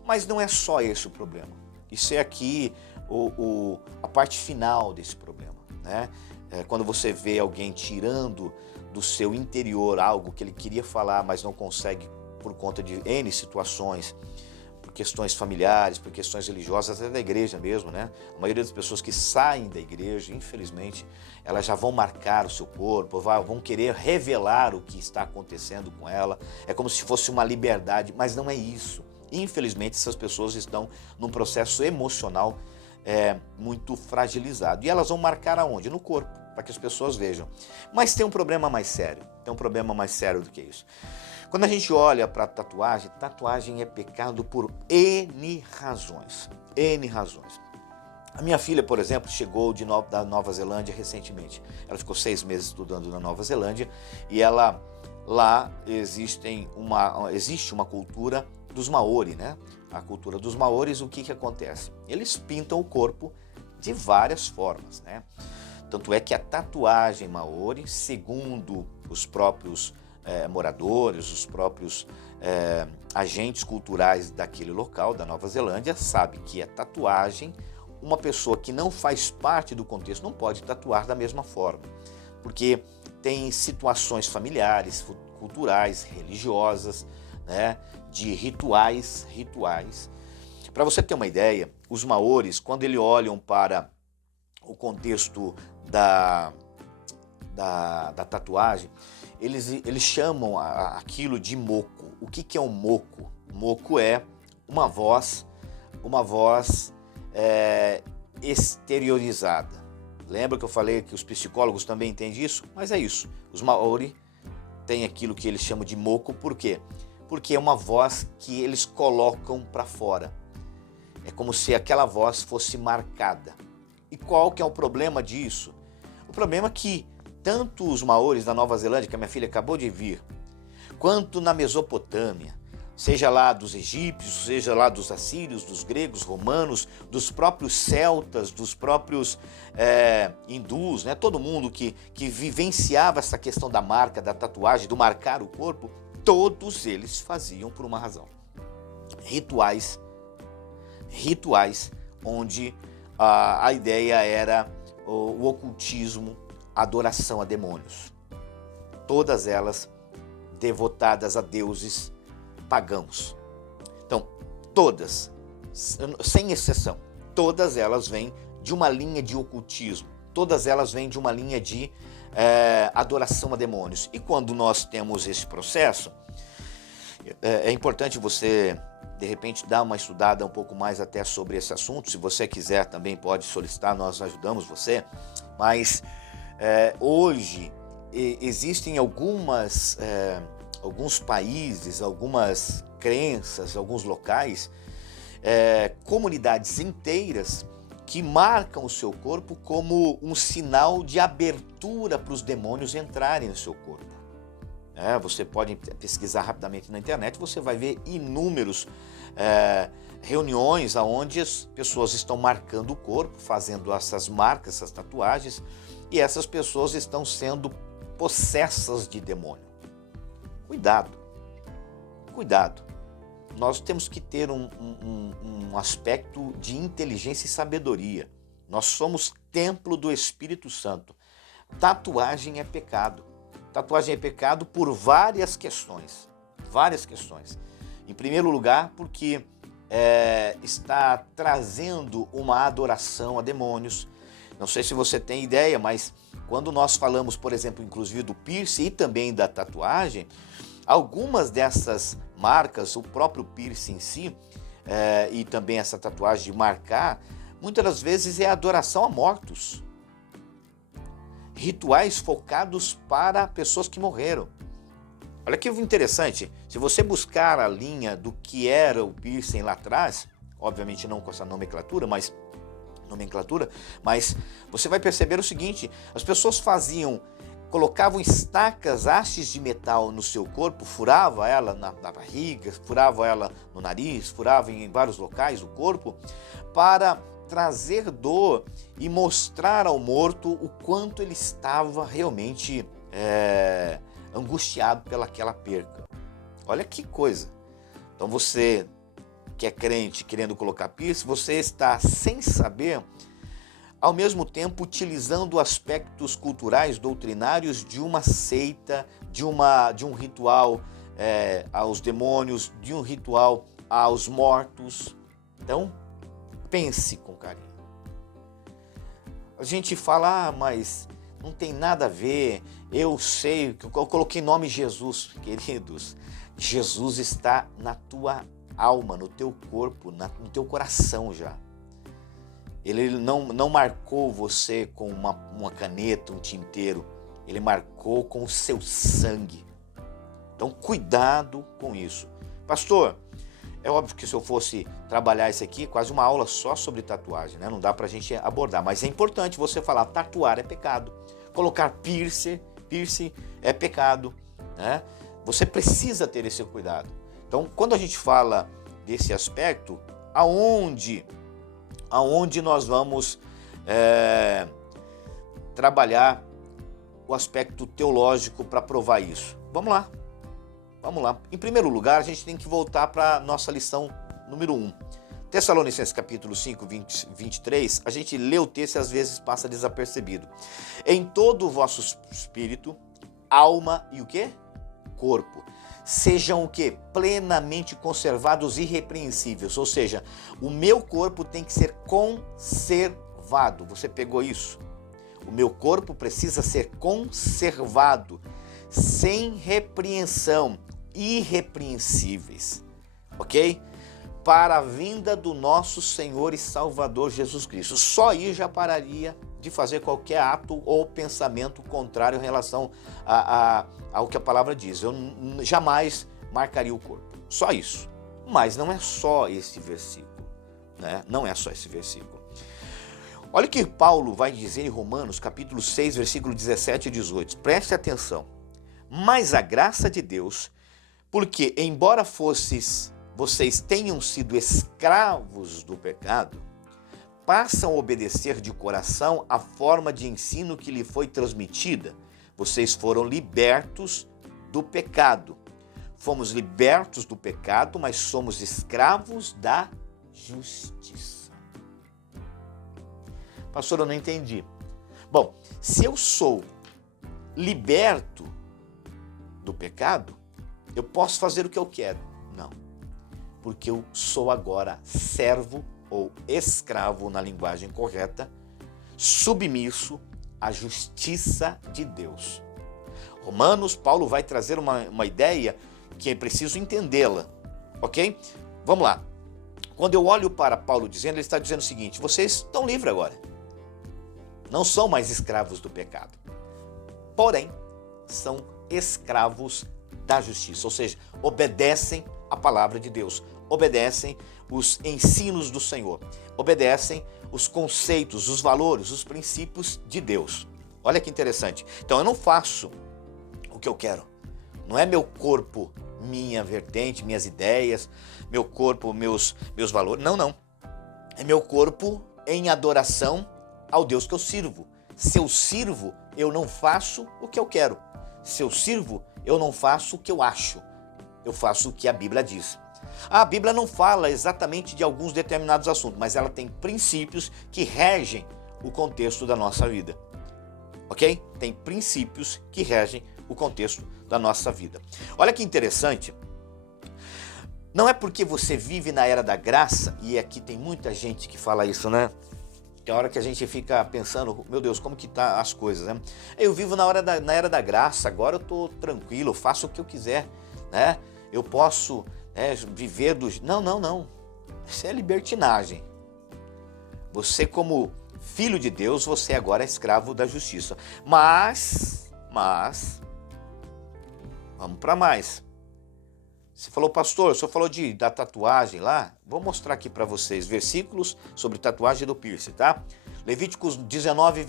Mas não é só esse o problema. Isso é aqui a parte final desse problema, né? Quando você vê alguém tirando do seu interior algo que ele queria falar, mas não consegue por conta de N situações, por questões familiares, por questões religiosas, até da igreja mesmo, né? A maioria das pessoas que saem da igreja, infelizmente, elas já vão marcar o seu corpo, vão querer revelar o que está acontecendo com ela. É como se fosse uma liberdade, mas não é isso. Infelizmente, essas pessoas estão num processo emocional muito fragilizado. E elas vão marcar aonde? No corpo, para que as pessoas vejam. Mas tem um problema mais sério. Tem um problema mais sério do que isso. Quando a gente olha para tatuagem, tatuagem é pecado por N razões. N razões. A minha filha, por exemplo, chegou da Nova Zelândia recentemente. Ela ficou 6 meses estudando na Nova Zelândia e lá existe uma cultura dos Maori, né? A cultura dos Maoris, o que acontece? Eles pintam o corpo de várias formas, né? Tanto é que a tatuagem Maori, segundo os próprios moradores, os próprios agentes culturais daquele local, da Nova Zelândia, sabe que a tatuagem, uma pessoa que não faz parte do contexto não pode tatuar da mesma forma, porque tem situações familiares, culturais, religiosas, né, de rituais. Para você ter uma ideia, os Maoris, quando eles olham para o contexto da tatuagem, eles chamam aquilo de moco. O que é um moco? Moco é uma voz exteriorizada. Lembra que eu falei que os psicólogos também entendem isso? Mas é isso. Os Maori têm aquilo que eles chamam de moco. Por quê? Porque é uma voz que eles colocam para fora. É como se aquela voz fosse marcada. E qual que é o problema disso? O problema é que tanto os Maoris da Nova Zelândia, que a minha filha acabou de vir, quanto na Mesopotâmia, seja lá dos egípcios, seja lá dos assírios, dos gregos, romanos, dos próprios celtas, dos próprios hindus, né? Todo mundo que vivenciava essa questão da marca, da tatuagem, do marcar o corpo, todos eles faziam por uma razão. Rituais onde a ideia era o ocultismo, adoração a demônios. Todas elas devotadas a deuses pagãos. Então, todas, sem exceção, todas elas vêm de uma linha de ocultismo. Todas elas vêm de uma linha de adoração a demônios. E quando nós temos esse processo, é importante você, de repente, dar uma estudada um pouco mais até sobre esse assunto. Se você quiser, também pode solicitar, nós ajudamos você. Mas hoje existem alguns países, algumas crenças, alguns locais, comunidades inteiras que marcam o seu corpo como um sinal de abertura para os demônios entrarem no seu corpo. Você pode pesquisar rapidamente na internet, você vai ver inúmeros reuniões onde as pessoas estão marcando o corpo, fazendo essas marcas, essas tatuagens, e essas pessoas estão sendo possessas de demônio. Cuidado. Nós temos que ter um aspecto de inteligência e sabedoria. Nós somos templo do Espírito Santo. tatuagem é pecado. Tatuagem é pecado por várias questões. Várias questões. Em primeiro lugar, porque está trazendo uma adoração a demônios. Não sei se você tem ideia, mas quando nós falamos, por exemplo, inclusive do piercing e também da tatuagem, algumas dessas marcas, o próprio piercing em si, e também essa tatuagem de marcar, muitas das vezes é adoração a mortos. Rituais focados para pessoas que morreram. Olha que interessante, se você buscar a linha do que era o piercing lá atrás, obviamente não com essa nomenclatura, mas você vai perceber o seguinte: as pessoas colocavam estacas, hastes de metal no seu corpo, furava ela na barriga, furava ela no nariz, furava em vários locais do corpo, para trazer dor e mostrar ao morto o quanto ele estava realmente angustiado pelaquela perca. Olha que coisa. Então você que é crente querendo colocar piercing, você está sem saber, ao mesmo tempo utilizando aspectos culturais, doutrinários de uma seita, de um ritual aos demônios, de um ritual aos mortos. Então, pense com carinho. A gente fala, mas não tem nada a ver, eu sei, eu coloquei nome Jesus, queridos. Jesus está na tua alma, no teu corpo, no teu coração já. Ele não marcou você com uma caneta, um tinteiro. Ele marcou com o seu sangue. Então, cuidado com isso. Pastor, é óbvio que se eu fosse trabalhar isso aqui, quase uma aula só sobre tatuagem, né? Não dá pra gente abordar. Mas é importante você falar, tatuar é pecado. Colocar piercing é pecado, né? Você precisa ter esse cuidado. Então, quando a gente fala desse aspecto, aonde nós vamos trabalhar o aspecto teológico para provar isso? Vamos lá. Em primeiro lugar, a gente tem que voltar para a nossa lição número 1. Tessalonicenses capítulo 5, 23, a gente lê o texto e às vezes passa desapercebido. Em todo o vosso espírito, alma e o quê? Corpo. Sejam o quê? Plenamente conservados e irrepreensíveis. Ou seja, o meu corpo tem que ser conservado. Você pegou isso? O meu corpo precisa ser conservado, sem repreensão, irrepreensíveis. Ok? Para a vinda do nosso Senhor e Salvador Jesus Cristo. Só aí já pararia de fazer qualquer ato ou pensamento contrário em relação ao que a palavra diz. Eu jamais marcaria o corpo. Só isso. Mas não é só esse versículo, né? Não é só esse versículo. Olha o que Paulo vai dizer em Romanos, capítulo 6, versículo 17 e 18. Preste atenção. Mas a graça de Deus, porque embora vocês tenham sido escravos do pecado, passam a obedecer de coração a forma de ensino que lhe foi transmitida. Vocês foram libertos do pecado. Fomos libertos do pecado, mas somos escravos da justiça. Pastor, eu não entendi. Bom, se eu sou liberto do pecado, eu posso fazer o que eu quero. Não. Porque eu sou agora servo ou escravo, na linguagem correta, submisso à justiça de Deus. Romanos, Paulo vai trazer uma ideia que é preciso entendê-la, ok? Vamos lá. Quando eu olho para Paulo dizendo, ele está dizendo o seguinte: vocês estão livres agora. Não são mais escravos do pecado. Porém, são escravos da justiça, ou seja, obedecem a palavra de Deus, obedecem os ensinos do Senhor, obedecem os conceitos, os valores, os princípios de Deus. Olha que interessante. Então eu não faço o que eu quero. Não é meu corpo, minha vertente, minhas ideias, meu corpo, meus valores. Não. É meu corpo em adoração ao Deus que eu sirvo. Se eu sirvo, eu não faço o que eu quero. Se eu sirvo, eu não faço o que eu acho. Eu faço o que a Bíblia diz. A Bíblia não fala exatamente de alguns determinados assuntos, mas ela tem princípios que regem o contexto da nossa vida. ok? Tem princípios que regem o contexto da nossa vida. Olha que interessante, não é porque você vive na era da graça, e aqui tem muita gente que fala isso, né? Tem hora que a gente fica pensando, meu Deus, como que tá as coisas, né? Eu vivo na era da graça, agora eu tô tranquilo, eu faço o que eu quiser, né? Eu posso, né, viver do... Não, não, não. Isso é libertinagem. Você, como filho de Deus, você agora é escravo da justiça. Mas, vamos para mais. Você falou, pastor, o senhor falou da tatuagem lá? Vou mostrar aqui para vocês versículos sobre tatuagem do piercing, tá? Levíticos 19,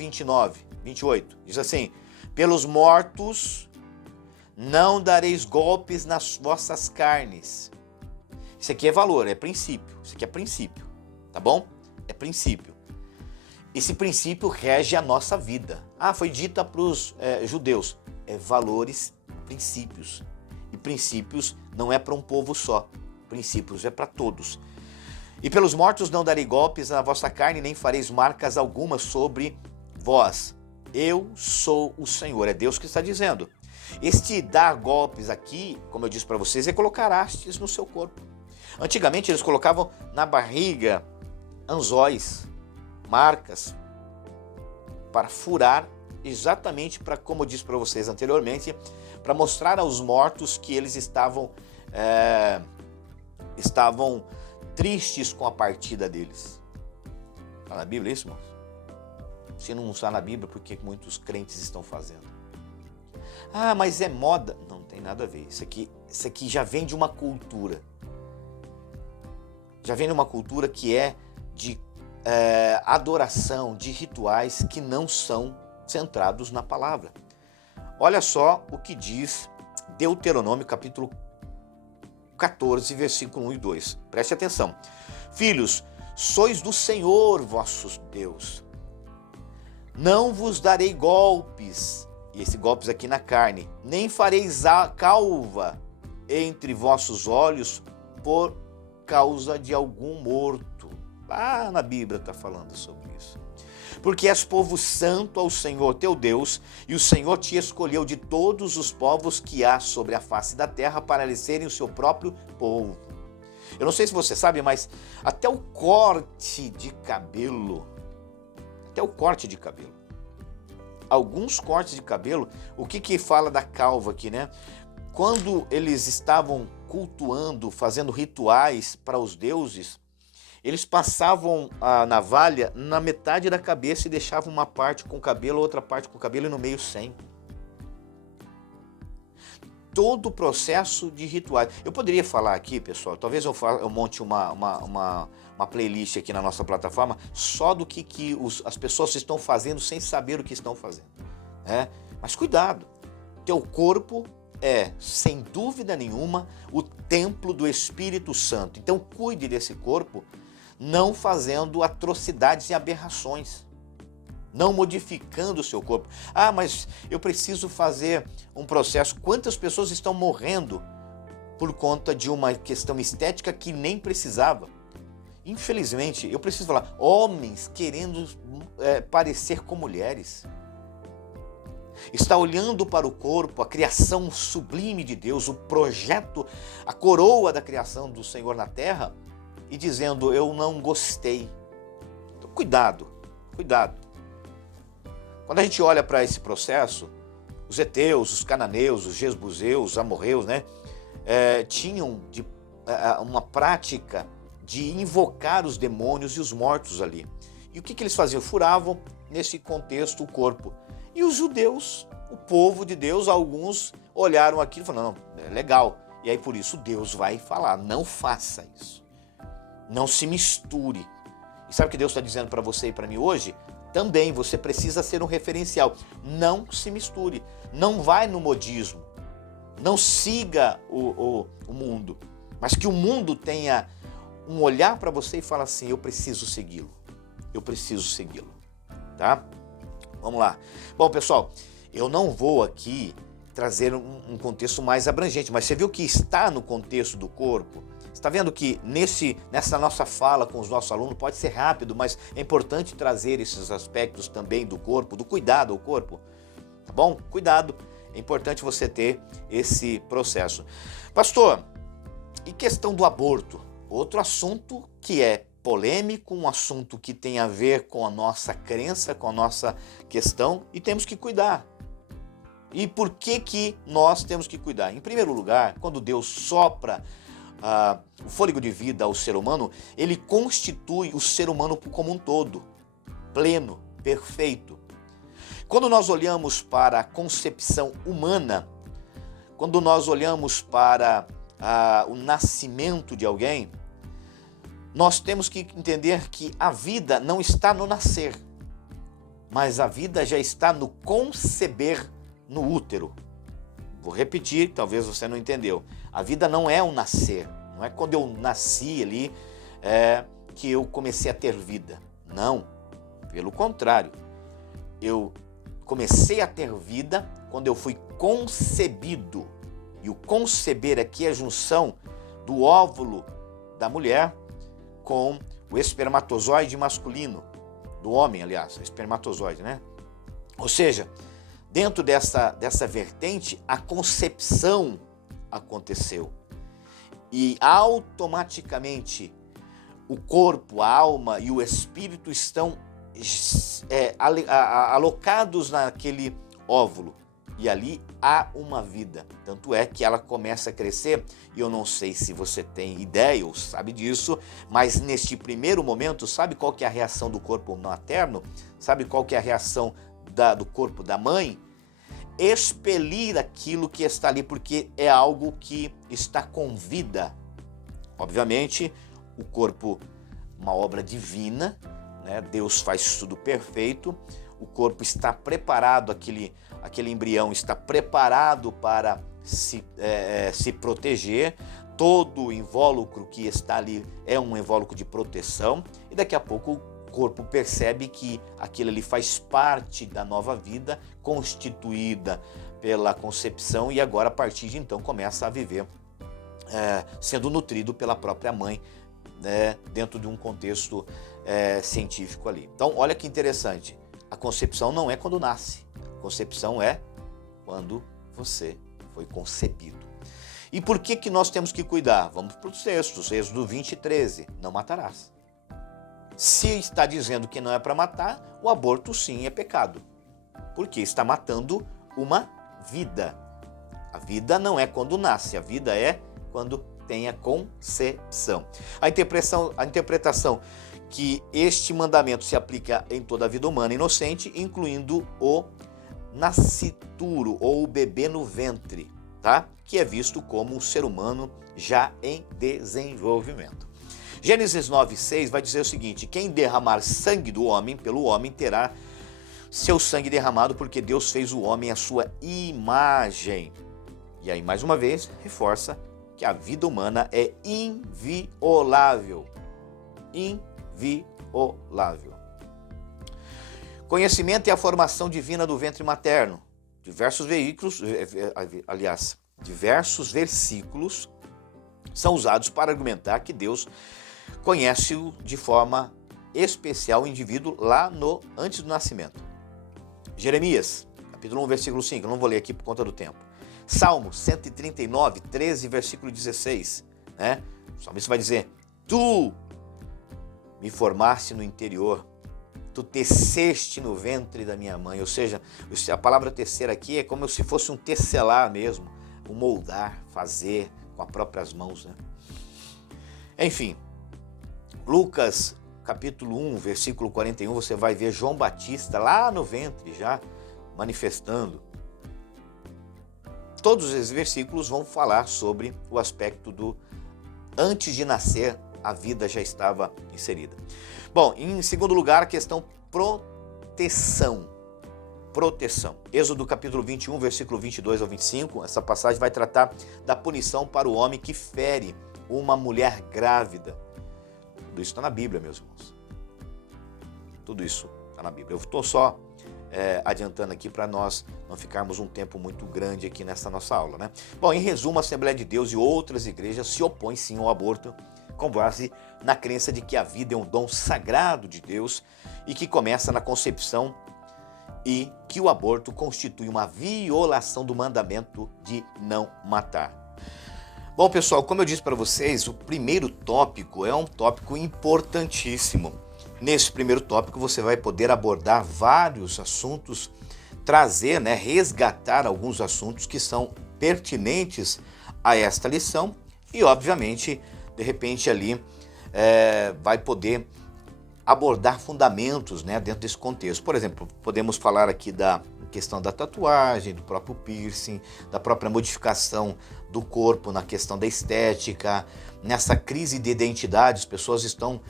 28, diz assim: pelos mortos não dareis golpes nas vossas carnes. Isso aqui é valor, é princípio. Isso aqui é princípio, tá bom? É princípio. Esse princípio rege a nossa vida. Ah, foi dita para os judeus. É valores, princípios. E princípios não é para um povo só. Princípios é para todos. E pelos mortos não darei golpes na vossa carne, nem fareis marcas algumas sobre vós. Eu sou o Senhor. É Deus que está dizendo. Este dar golpes aqui, como eu disse para vocês, é colocar hastes no seu corpo. Antigamente eles colocavam na barriga anzóis, marcas, para furar, exatamente para, como eu disse para vocês anteriormente, para mostrar aos mortos que eles estavam tristes com a partida deles. Está na Bíblia isso, irmãos? Se não está na Bíblia, por que muitos crentes estão fazendo? Ah, mas é moda. Não tem nada a ver. Isso aqui já vem de uma cultura. Já vem de uma cultura que é de adoração, de rituais que não são centrados na palavra. Olha só o que diz Deuteronômio capítulo 14, versículo 1 e 2. Preste atenção. Filhos, sois do Senhor vosso Deus. Não vos darei golpes, e esse golpes aqui na carne, nem fareis a calva entre vossos olhos por causa de algum morto. Lá na Bíblia está falando sobre isso. Porque és povo santo ao Senhor teu Deus, e o Senhor te escolheu de todos os povos que há sobre a face da terra para eles serem o seu próprio povo. Eu não sei se você sabe, mas até o corte de cabelo, alguns cortes de cabelo, o que fala da calva aqui, né? Quando eles estavam cultuando, fazendo rituais para os deuses, eles passavam a navalha na metade da cabeça e deixavam uma parte com cabelo, outra parte com cabelo e no meio sem. Todo o processo de rituais. Eu poderia falar aqui, pessoal, talvez eu monte uma playlist aqui na nossa plataforma só do que as pessoas estão fazendo sem saber o que estão fazendo. Né? Mas cuidado, teu corpo é, sem dúvida nenhuma, o templo do Espírito Santo. Então cuide desse corpo, não fazendo atrocidades e aberrações, não modificando o seu corpo. Ah, mas eu preciso fazer um processo. Quantas pessoas estão morrendo por conta de uma questão estética que nem precisava? Infelizmente, eu preciso falar, homens querendo parecer com mulheres. Está olhando para o corpo, a criação sublime de Deus, o projeto, a coroa da criação do Senhor na terra, e dizendo, eu não gostei. Então, cuidado. Quando a gente olha para esse processo, os heteus, os cananeus, os jebuseus, os amorreus, né, tinham uma prática de invocar os demônios e os mortos ali. E o que eles faziam? Furavam, nesse contexto, o corpo. E os judeus, o povo de Deus, alguns olharam aquilo e falaram, não, é legal. E aí por isso Deus vai falar, não faça isso. Não se misture. E sabe o que Deus está dizendo para você e para mim hoje? Também você precisa ser um referencial. Não se misture. Não vai no modismo. Não siga o mundo. Mas que o mundo tenha um olhar para você e fala assim, eu preciso segui-lo. Tá? Vamos lá. Bom, pessoal, eu não vou aqui trazer um contexto mais abrangente, mas você viu que está no contexto do corpo, Está vendo que nessa nossa fala com os nossos alunos pode ser rápido, mas é importante trazer esses aspectos também do corpo, do cuidado ao corpo, tá bom? Cuidado, é importante você ter esse processo. Pastor, e questão do aborto? Outro assunto que é polêmico, um assunto que tem a ver com a nossa crença, com a nossa questão, e temos que cuidar. E por que nós temos que cuidar? Em primeiro lugar, quando Deus sopra o fôlego de vida ao ser humano, ele constitui o ser humano como um todo, pleno, perfeito. Quando nós olhamos para a concepção humana, quando nós olhamos para o nascimento de alguém, nós temos que entender que a vida não está no nascer, mas a vida já está no conceber no útero. Vou repetir, talvez você não entendeu. A vida não é um nascer, não é quando eu nasci ali que eu comecei a ter vida. Não, pelo contrário. Eu comecei a ter vida quando eu fui concebido. E o conceber aqui é a junção do óvulo da mulher com o espermatozoide masculino, do homem, aliás, espermatozoide, né? Ou seja, dentro dessa vertente, a concepção aconteceu. E automaticamente o corpo, a alma e o espírito estão alocados naquele óvulo. E ali há uma vida. Tanto é que ela começa a crescer. E eu não sei se você tem ideia ou sabe disso, mas neste primeiro momento, sabe qual que é a reação do corpo materno? Sabe qual que é a reação do corpo da mãe? Expelir aquilo que está ali, porque é algo que está com vida. Obviamente, o corpo, uma obra divina, né? Deus faz tudo perfeito. O corpo está preparado, aquele embrião está preparado para se proteger. Todo o invólucro que está ali é um invólucro de proteção. E daqui a pouco o corpo percebe que aquilo ali faz parte da nova vida, constituída pela concepção, e agora a partir de então começa a viver sendo nutrido pela própria mãe, dentro de um contexto científico ali. Então olha que interessante. A concepção não é quando nasce, a concepção é quando você foi concebido. E por que nós temos que cuidar? Vamos para os textos, Êxodo 20:13, não matarás. Se está dizendo que não é para matar, o aborto sim é pecado, porque está matando uma vida. A vida não é quando nasce, a vida é quando tem a concepção. A interpretação que este mandamento se aplica em toda a vida humana inocente, incluindo o nascituro ou o bebê no ventre, tá? Que é visto como um ser humano já em desenvolvimento. Gênesis 9:6 vai dizer o seguinte: quem derramar sangue do homem, pelo homem terá seu sangue derramado, porque Deus fez o homem à sua imagem. E aí, mais uma vez, reforça que a vida humana é inviolável. Inviolável. Conhecimento e a formação divina do ventre materno. Diversos versículos são usados para argumentar que Deus conhece-o de forma especial o indivíduo lá antes do nascimento. Jeremias, capítulo 1, versículo 5, eu não vou ler aqui por conta do tempo. Salmo 139, 13, versículo 16, né? O salmista vai dizer: tu me formaste no interior, tu teceste no ventre da minha mãe. Ou seja, a palavra tecer aqui é como se fosse um tecelar mesmo, um moldar, fazer com as próprias mãos, né? Enfim, Lucas capítulo 1, versículo 41, você vai ver João Batista lá no ventre já manifestando. Todos esses versículos vão falar sobre o aspecto do antes de nascer, a vida já estava inserida. Bom, em segundo lugar, a questão proteção. Proteção. Êxodo capítulo 21, versículo 22 ao 25, essa passagem vai tratar da punição para o homem que fere uma mulher grávida. Tudo isso está na Bíblia, meus irmãos. Tudo isso está na Bíblia. Eu estou só adiantando aqui para nós não ficarmos um tempo muito grande aqui nessa nossa aula, né? Bom, em resumo, a Assembleia de Deus e outras igrejas se opõem sim ao aborto com base na crença de que a vida é um dom sagrado de Deus e que começa na concepção e que o aborto constitui uma violação do mandamento de não matar. Bom, pessoal, como eu disse para vocês, o primeiro tópico é um tópico importantíssimo. Nesse primeiro tópico você vai poder abordar vários assuntos, trazer, resgatar alguns assuntos que são pertinentes a esta lição e, obviamente, de repente ali vai poder abordar fundamentos, dentro desse contexto. Por exemplo, podemos falar aqui da questão da tatuagem, do próprio piercing, da própria modificação do corpo na questão da estética. Nessa crise de identidade, as pessoas estão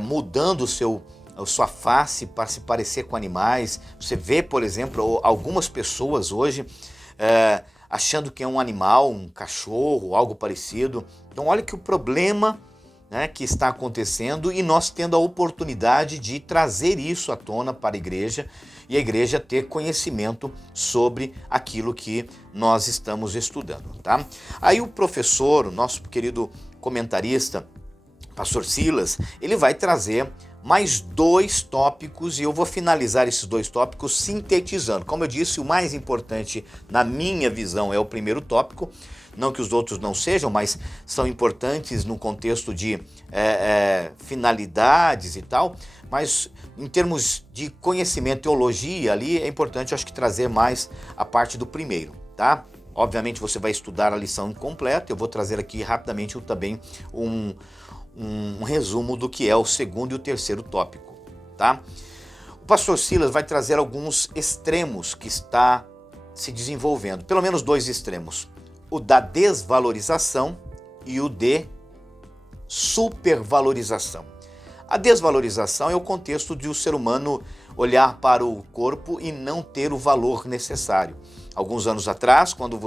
mudando sua face para se parecer com animais. Você vê, por exemplo, algumas pessoas hoje achando que é um animal, um cachorro, algo parecido. Então olha que o problema que está acontecendo e nós tendo a oportunidade de trazer isso à tona para a igreja e a igreja ter conhecimento sobre aquilo que nós estamos estudando, tá? Aí o professor, o nosso querido comentarista, pastor Silas, ele vai trazer mais 2 tópicos e eu vou finalizar esses 2 tópicos sintetizando. Como eu disse, o mais importante na minha visão é o primeiro tópico, não que os outros não sejam, mas são importantes no contexto de finalidades e tal, mas em termos de conhecimento, teologia ali, é importante, eu acho que trazer mais a parte do primeiro, tá? Obviamente você vai estudar a lição completa, eu vou trazer aqui rapidamente também um resumo do que é o segundo e o terceiro tópico, tá? O pastor Silas vai trazer alguns extremos que está se desenvolvendo, pelo menos 2 extremos, o da desvalorização e o de supervalorização. A desvalorização é o contexto de o ser humano olhar para o corpo e não ter o valor necessário. Alguns anos atrás, quando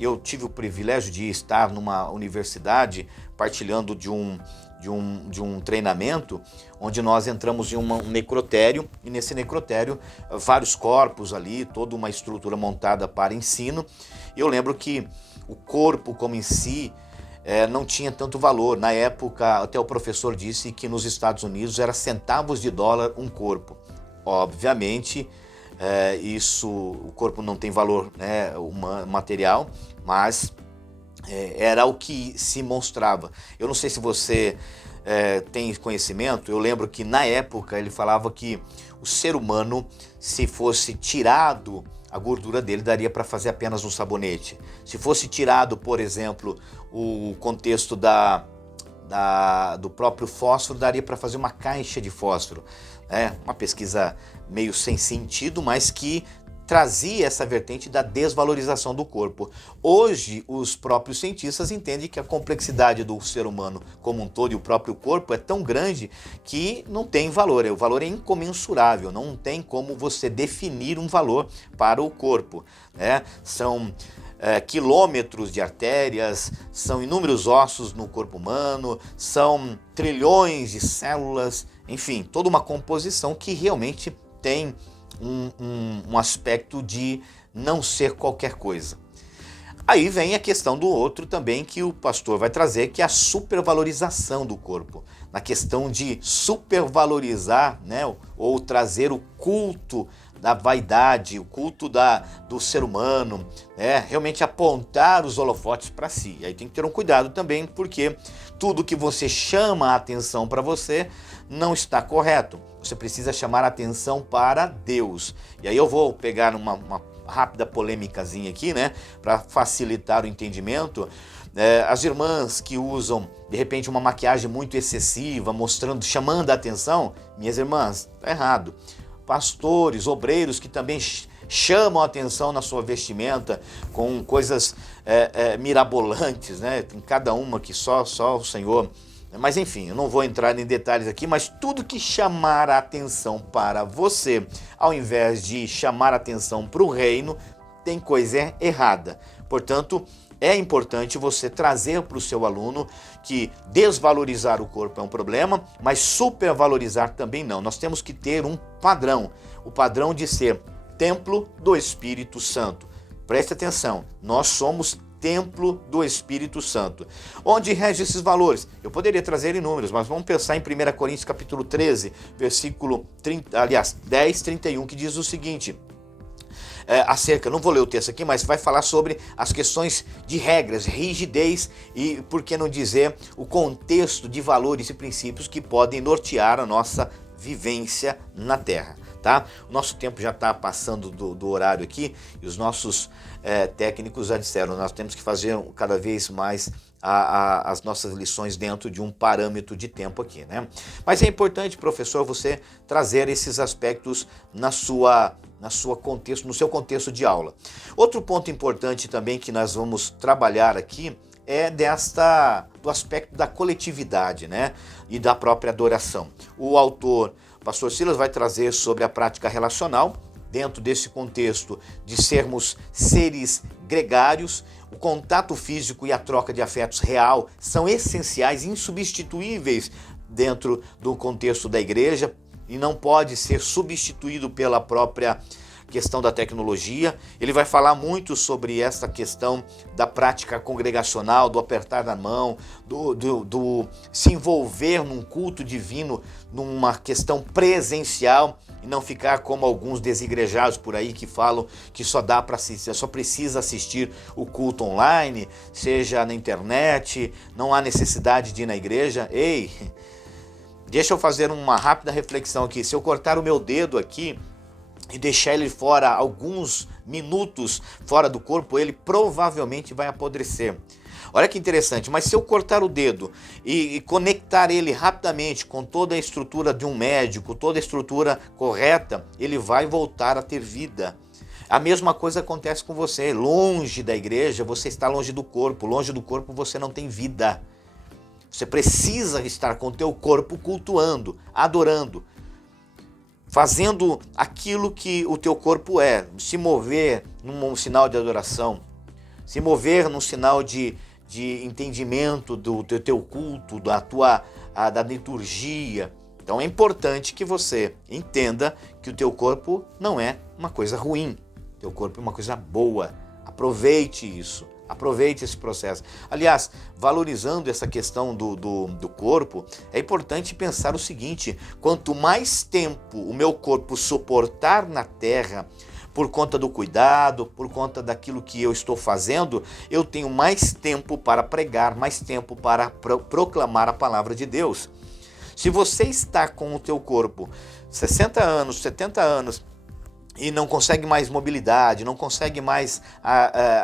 eu tive o privilégio de estar numa universidade partilhando de um treinamento, onde nós entramos em um necrotério, e nesse necrotério vários corpos ali, toda uma estrutura montada para ensino. E eu lembro que o corpo como em si não tinha tanto valor. Na época, até o professor disse que nos Estados Unidos era centavos de dólar um corpo. Obviamente, o corpo não tem valor material, mas era o que se mostrava. Eu não sei se você tem conhecimento, eu lembro que na época ele falava que o ser humano, se fosse tirado a gordura dele, daria para fazer apenas um sabonete. Se fosse tirado, por exemplo, o contexto do próprio fósforo, daria para fazer uma caixa de fósforo. Uma pesquisa meio sem sentido, mas que trazia essa vertente da desvalorização do corpo. Hoje, os próprios cientistas entendem que a complexidade do ser humano como um todo e o próprio corpo é tão grande que não tem valor. O valor é incomensurável, não tem como você definir um valor para o corpo, São quilômetros de artérias, são inúmeros ossos no corpo humano, são trilhões de células, enfim, toda uma composição que realmente tem um aspecto de não ser qualquer coisa. Aí vem a questão do outro também que o pastor vai trazer, que é a supervalorização do corpo. Na questão de supervalorizar, ou trazer o culto da vaidade, o culto do ser humano, realmente apontar os holofotes para si. E aí tem que ter um cuidado também, porque tudo que você chama a atenção para você não está correto. Você precisa chamar a atenção para Deus. E aí eu vou pegar uma rápida polêmicazinha aqui, para facilitar o entendimento. As irmãs que usam, de repente, uma maquiagem muito excessiva, chamando a atenção, minhas irmãs, tá errado. Pastores, obreiros que também chamam a atenção na sua vestimenta com coisas mirabolantes, Tem cada uma que só o Senhor. Mas enfim, eu não vou entrar em detalhes aqui, mas tudo que chamar a atenção para você, ao invés de chamar a atenção para o reino, tem coisa errada. Portanto, é importante você trazer para o seu aluno que desvalorizar o corpo é um problema, mas supervalorizar também não. Nós temos que ter um padrão, o padrão de ser templo do Espírito Santo. Preste atenção, nós somos templo do Espírito Santo. Onde rege esses valores? Eu poderia trazer em números, mas vamos pensar em 1 Coríntios capítulo 13, versículo 10, 31, que diz o seguinte... não vou ler o texto aqui, mas vai falar sobre as questões de regras, rigidez e, por que não dizer, o contexto de valores e princípios que podem nortear a nossa vivência na Terra. Tá? O nosso tempo já está passando do horário aqui e os nossos técnicos já disseram, nós temos que fazer cada vez mais as nossas lições dentro de um parâmetro de tempo aqui, né? Mas é importante, professor, você trazer esses aspectos no seu contexto de aula. Outro ponto importante também que nós vamos trabalhar aqui é do aspecto da coletividade, né? E da própria adoração. O autor, pastor Silas, vai trazer sobre a prática relacional, dentro desse contexto de sermos seres gregários. O contato físico e a troca de afetos real são essenciais, insubstituíveis dentro do contexto da igreja e não pode ser substituído pela própria questão da tecnologia. Ele vai falar muito sobre essa questão da prática congregacional, do apertar da mão, do se envolver num culto divino, numa questão presencial e não ficar como alguns desigrejados por aí que falam que só precisa assistir o culto online, seja na internet, não há necessidade de ir na igreja. Ei, deixa eu fazer uma rápida reflexão aqui. Se eu cortar o meu dedo aqui e deixar ele fora alguns minutos fora do corpo, ele provavelmente vai apodrecer. Olha que interessante, mas se eu cortar o dedo e conectar ele rapidamente com toda a estrutura de um médico, toda a estrutura correta, ele vai voltar a ter vida. A mesma coisa acontece com você. Longe da igreja, você está longe do corpo. Longe do corpo, você não tem vida. Você precisa estar com o teu corpo cultuando, adorando, fazendo aquilo que o teu corpo é, se mover num sinal de adoração, se mover num sinal de entendimento do teu culto, da liturgia. Então é importante que você entenda que o teu corpo não é uma coisa ruim, o teu corpo é uma coisa boa. Aproveite isso. Aproveite esse processo. Aliás, valorizando essa questão do corpo, é importante pensar o seguinte: quanto mais tempo o meu corpo suportar na terra, por conta do cuidado, por conta daquilo que eu estou fazendo, eu tenho mais tempo para pregar, mais tempo para proclamar a palavra de Deus. Se você está com o teu corpo 60 anos, 70 anos, e não consegue mais mobilidade, não consegue mais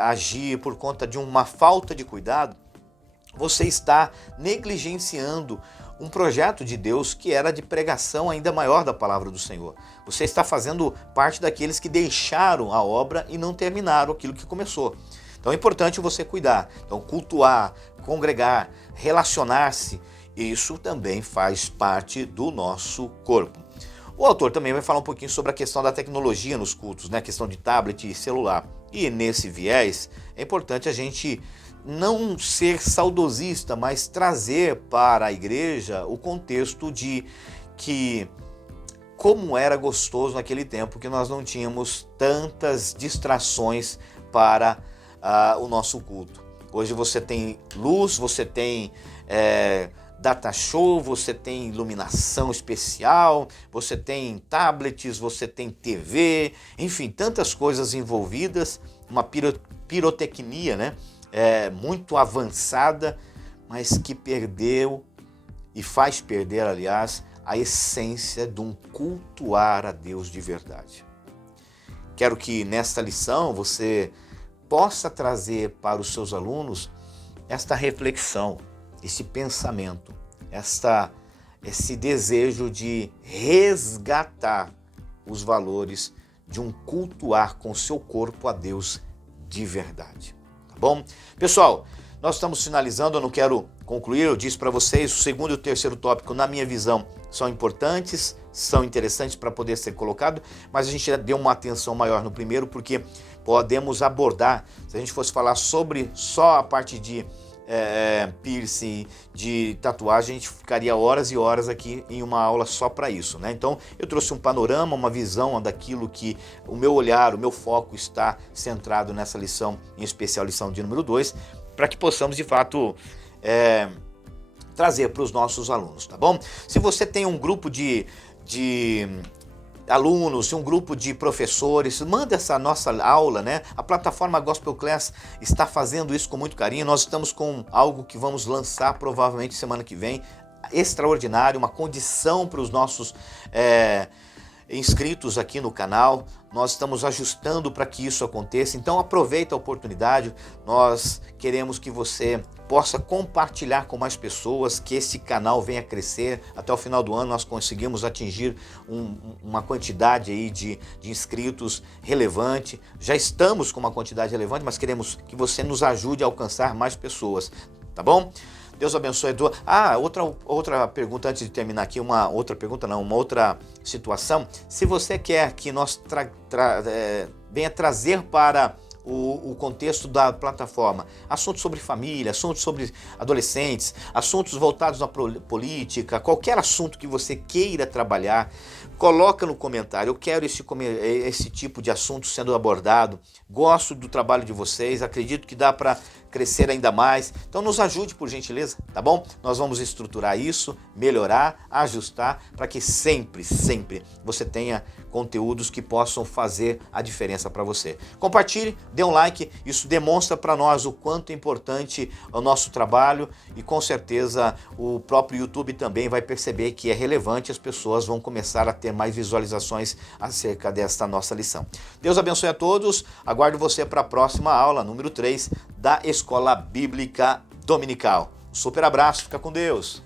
agir por conta de uma falta de cuidado, você está negligenciando um projeto de Deus que era de pregação ainda maior da palavra do Senhor. Você está fazendo parte daqueles que deixaram a obra e não terminaram aquilo que começou. Então é importante você cuidar. Então cultuar, congregar, relacionar-se, isso também faz parte do nosso corpo. O autor também vai falar um pouquinho sobre a questão da tecnologia nos cultos, né? A questão de tablet e celular. E nesse viés, é importante a gente não ser saudosista, mas trazer para a igreja o contexto de que como era gostoso naquele tempo que nós não tínhamos tantas distrações para o nosso culto. Hoje você tem luz, você tem data show, você tem iluminação especial, você tem tablets, você tem TV, enfim, tantas coisas envolvidas, uma pirotecnia, né? Muito avançada, mas que perdeu e faz perder, aliás, a essência de um cultuar a Deus de verdade. Quero que nesta lição você possa trazer para os seus alunos esta reflexão, esse pensamento, esse desejo de resgatar os valores de um cultuar com seu corpo a Deus de verdade. Tá bom? Pessoal, nós estamos finalizando, eu não quero concluir, eu disse para vocês, o segundo e o terceiro tópico, na minha visão, são importantes, são interessantes para poder ser colocado, mas a gente deu uma atenção maior no primeiro, porque podemos abordar. Se a gente fosse falar sobre só a parte de piercing, de tatuagem, a gente ficaria horas e horas aqui em uma aula só para isso, né? Então eu trouxe um panorama, uma visão daquilo que o meu olhar, o meu foco está centrado nessa lição, em especial lição de número 2, para que possamos de fato trazer para os nossos alunos, tá bom? Se você tem um grupo de alunos, um grupo de professores, manda essa nossa aula, né? A plataforma Gospel Class está fazendo isso com muito carinho. Nós estamos com algo que vamos lançar provavelmente semana que vem, extraordinário, uma condição para os nossos inscritos aqui no canal. Nós estamos ajustando para que isso aconteça, então aproveita a oportunidade. Nós queremos que você possa compartilhar com mais pessoas, que esse canal venha crescer. Até o final do ano nós conseguimos atingir uma quantidade aí de inscritos relevante. Já estamos com uma quantidade relevante, mas queremos que você nos ajude a alcançar mais pessoas, tá bom? Deus abençoe, Edu. Outra pergunta antes de terminar aqui, uma outra situação. Se você quer que nós venha trazer para o contexto da plataforma assuntos sobre família, assuntos sobre adolescentes, assuntos voltados à política, qualquer assunto que você queira trabalhar, coloca no comentário. Eu quero esse tipo de assunto sendo abordado. Gosto do trabalho de vocês, acredito que dá para crescer ainda mais. Então nos ajude, por gentileza, tá bom? Nós vamos estruturar isso, melhorar, ajustar, para que sempre você tenha conteúdos que possam fazer a diferença para você. Compartilhe, dê um like, isso demonstra para nós o quanto é importante o nosso trabalho, e com certeza o próprio YouTube também vai perceber que é relevante, as pessoas vão começar a ter mais visualizações acerca desta nossa lição. Deus abençoe a todos, aguardo você para a próxima aula, número 3, da Escola Bíblica Dominical. Super abraço, fica com Deus!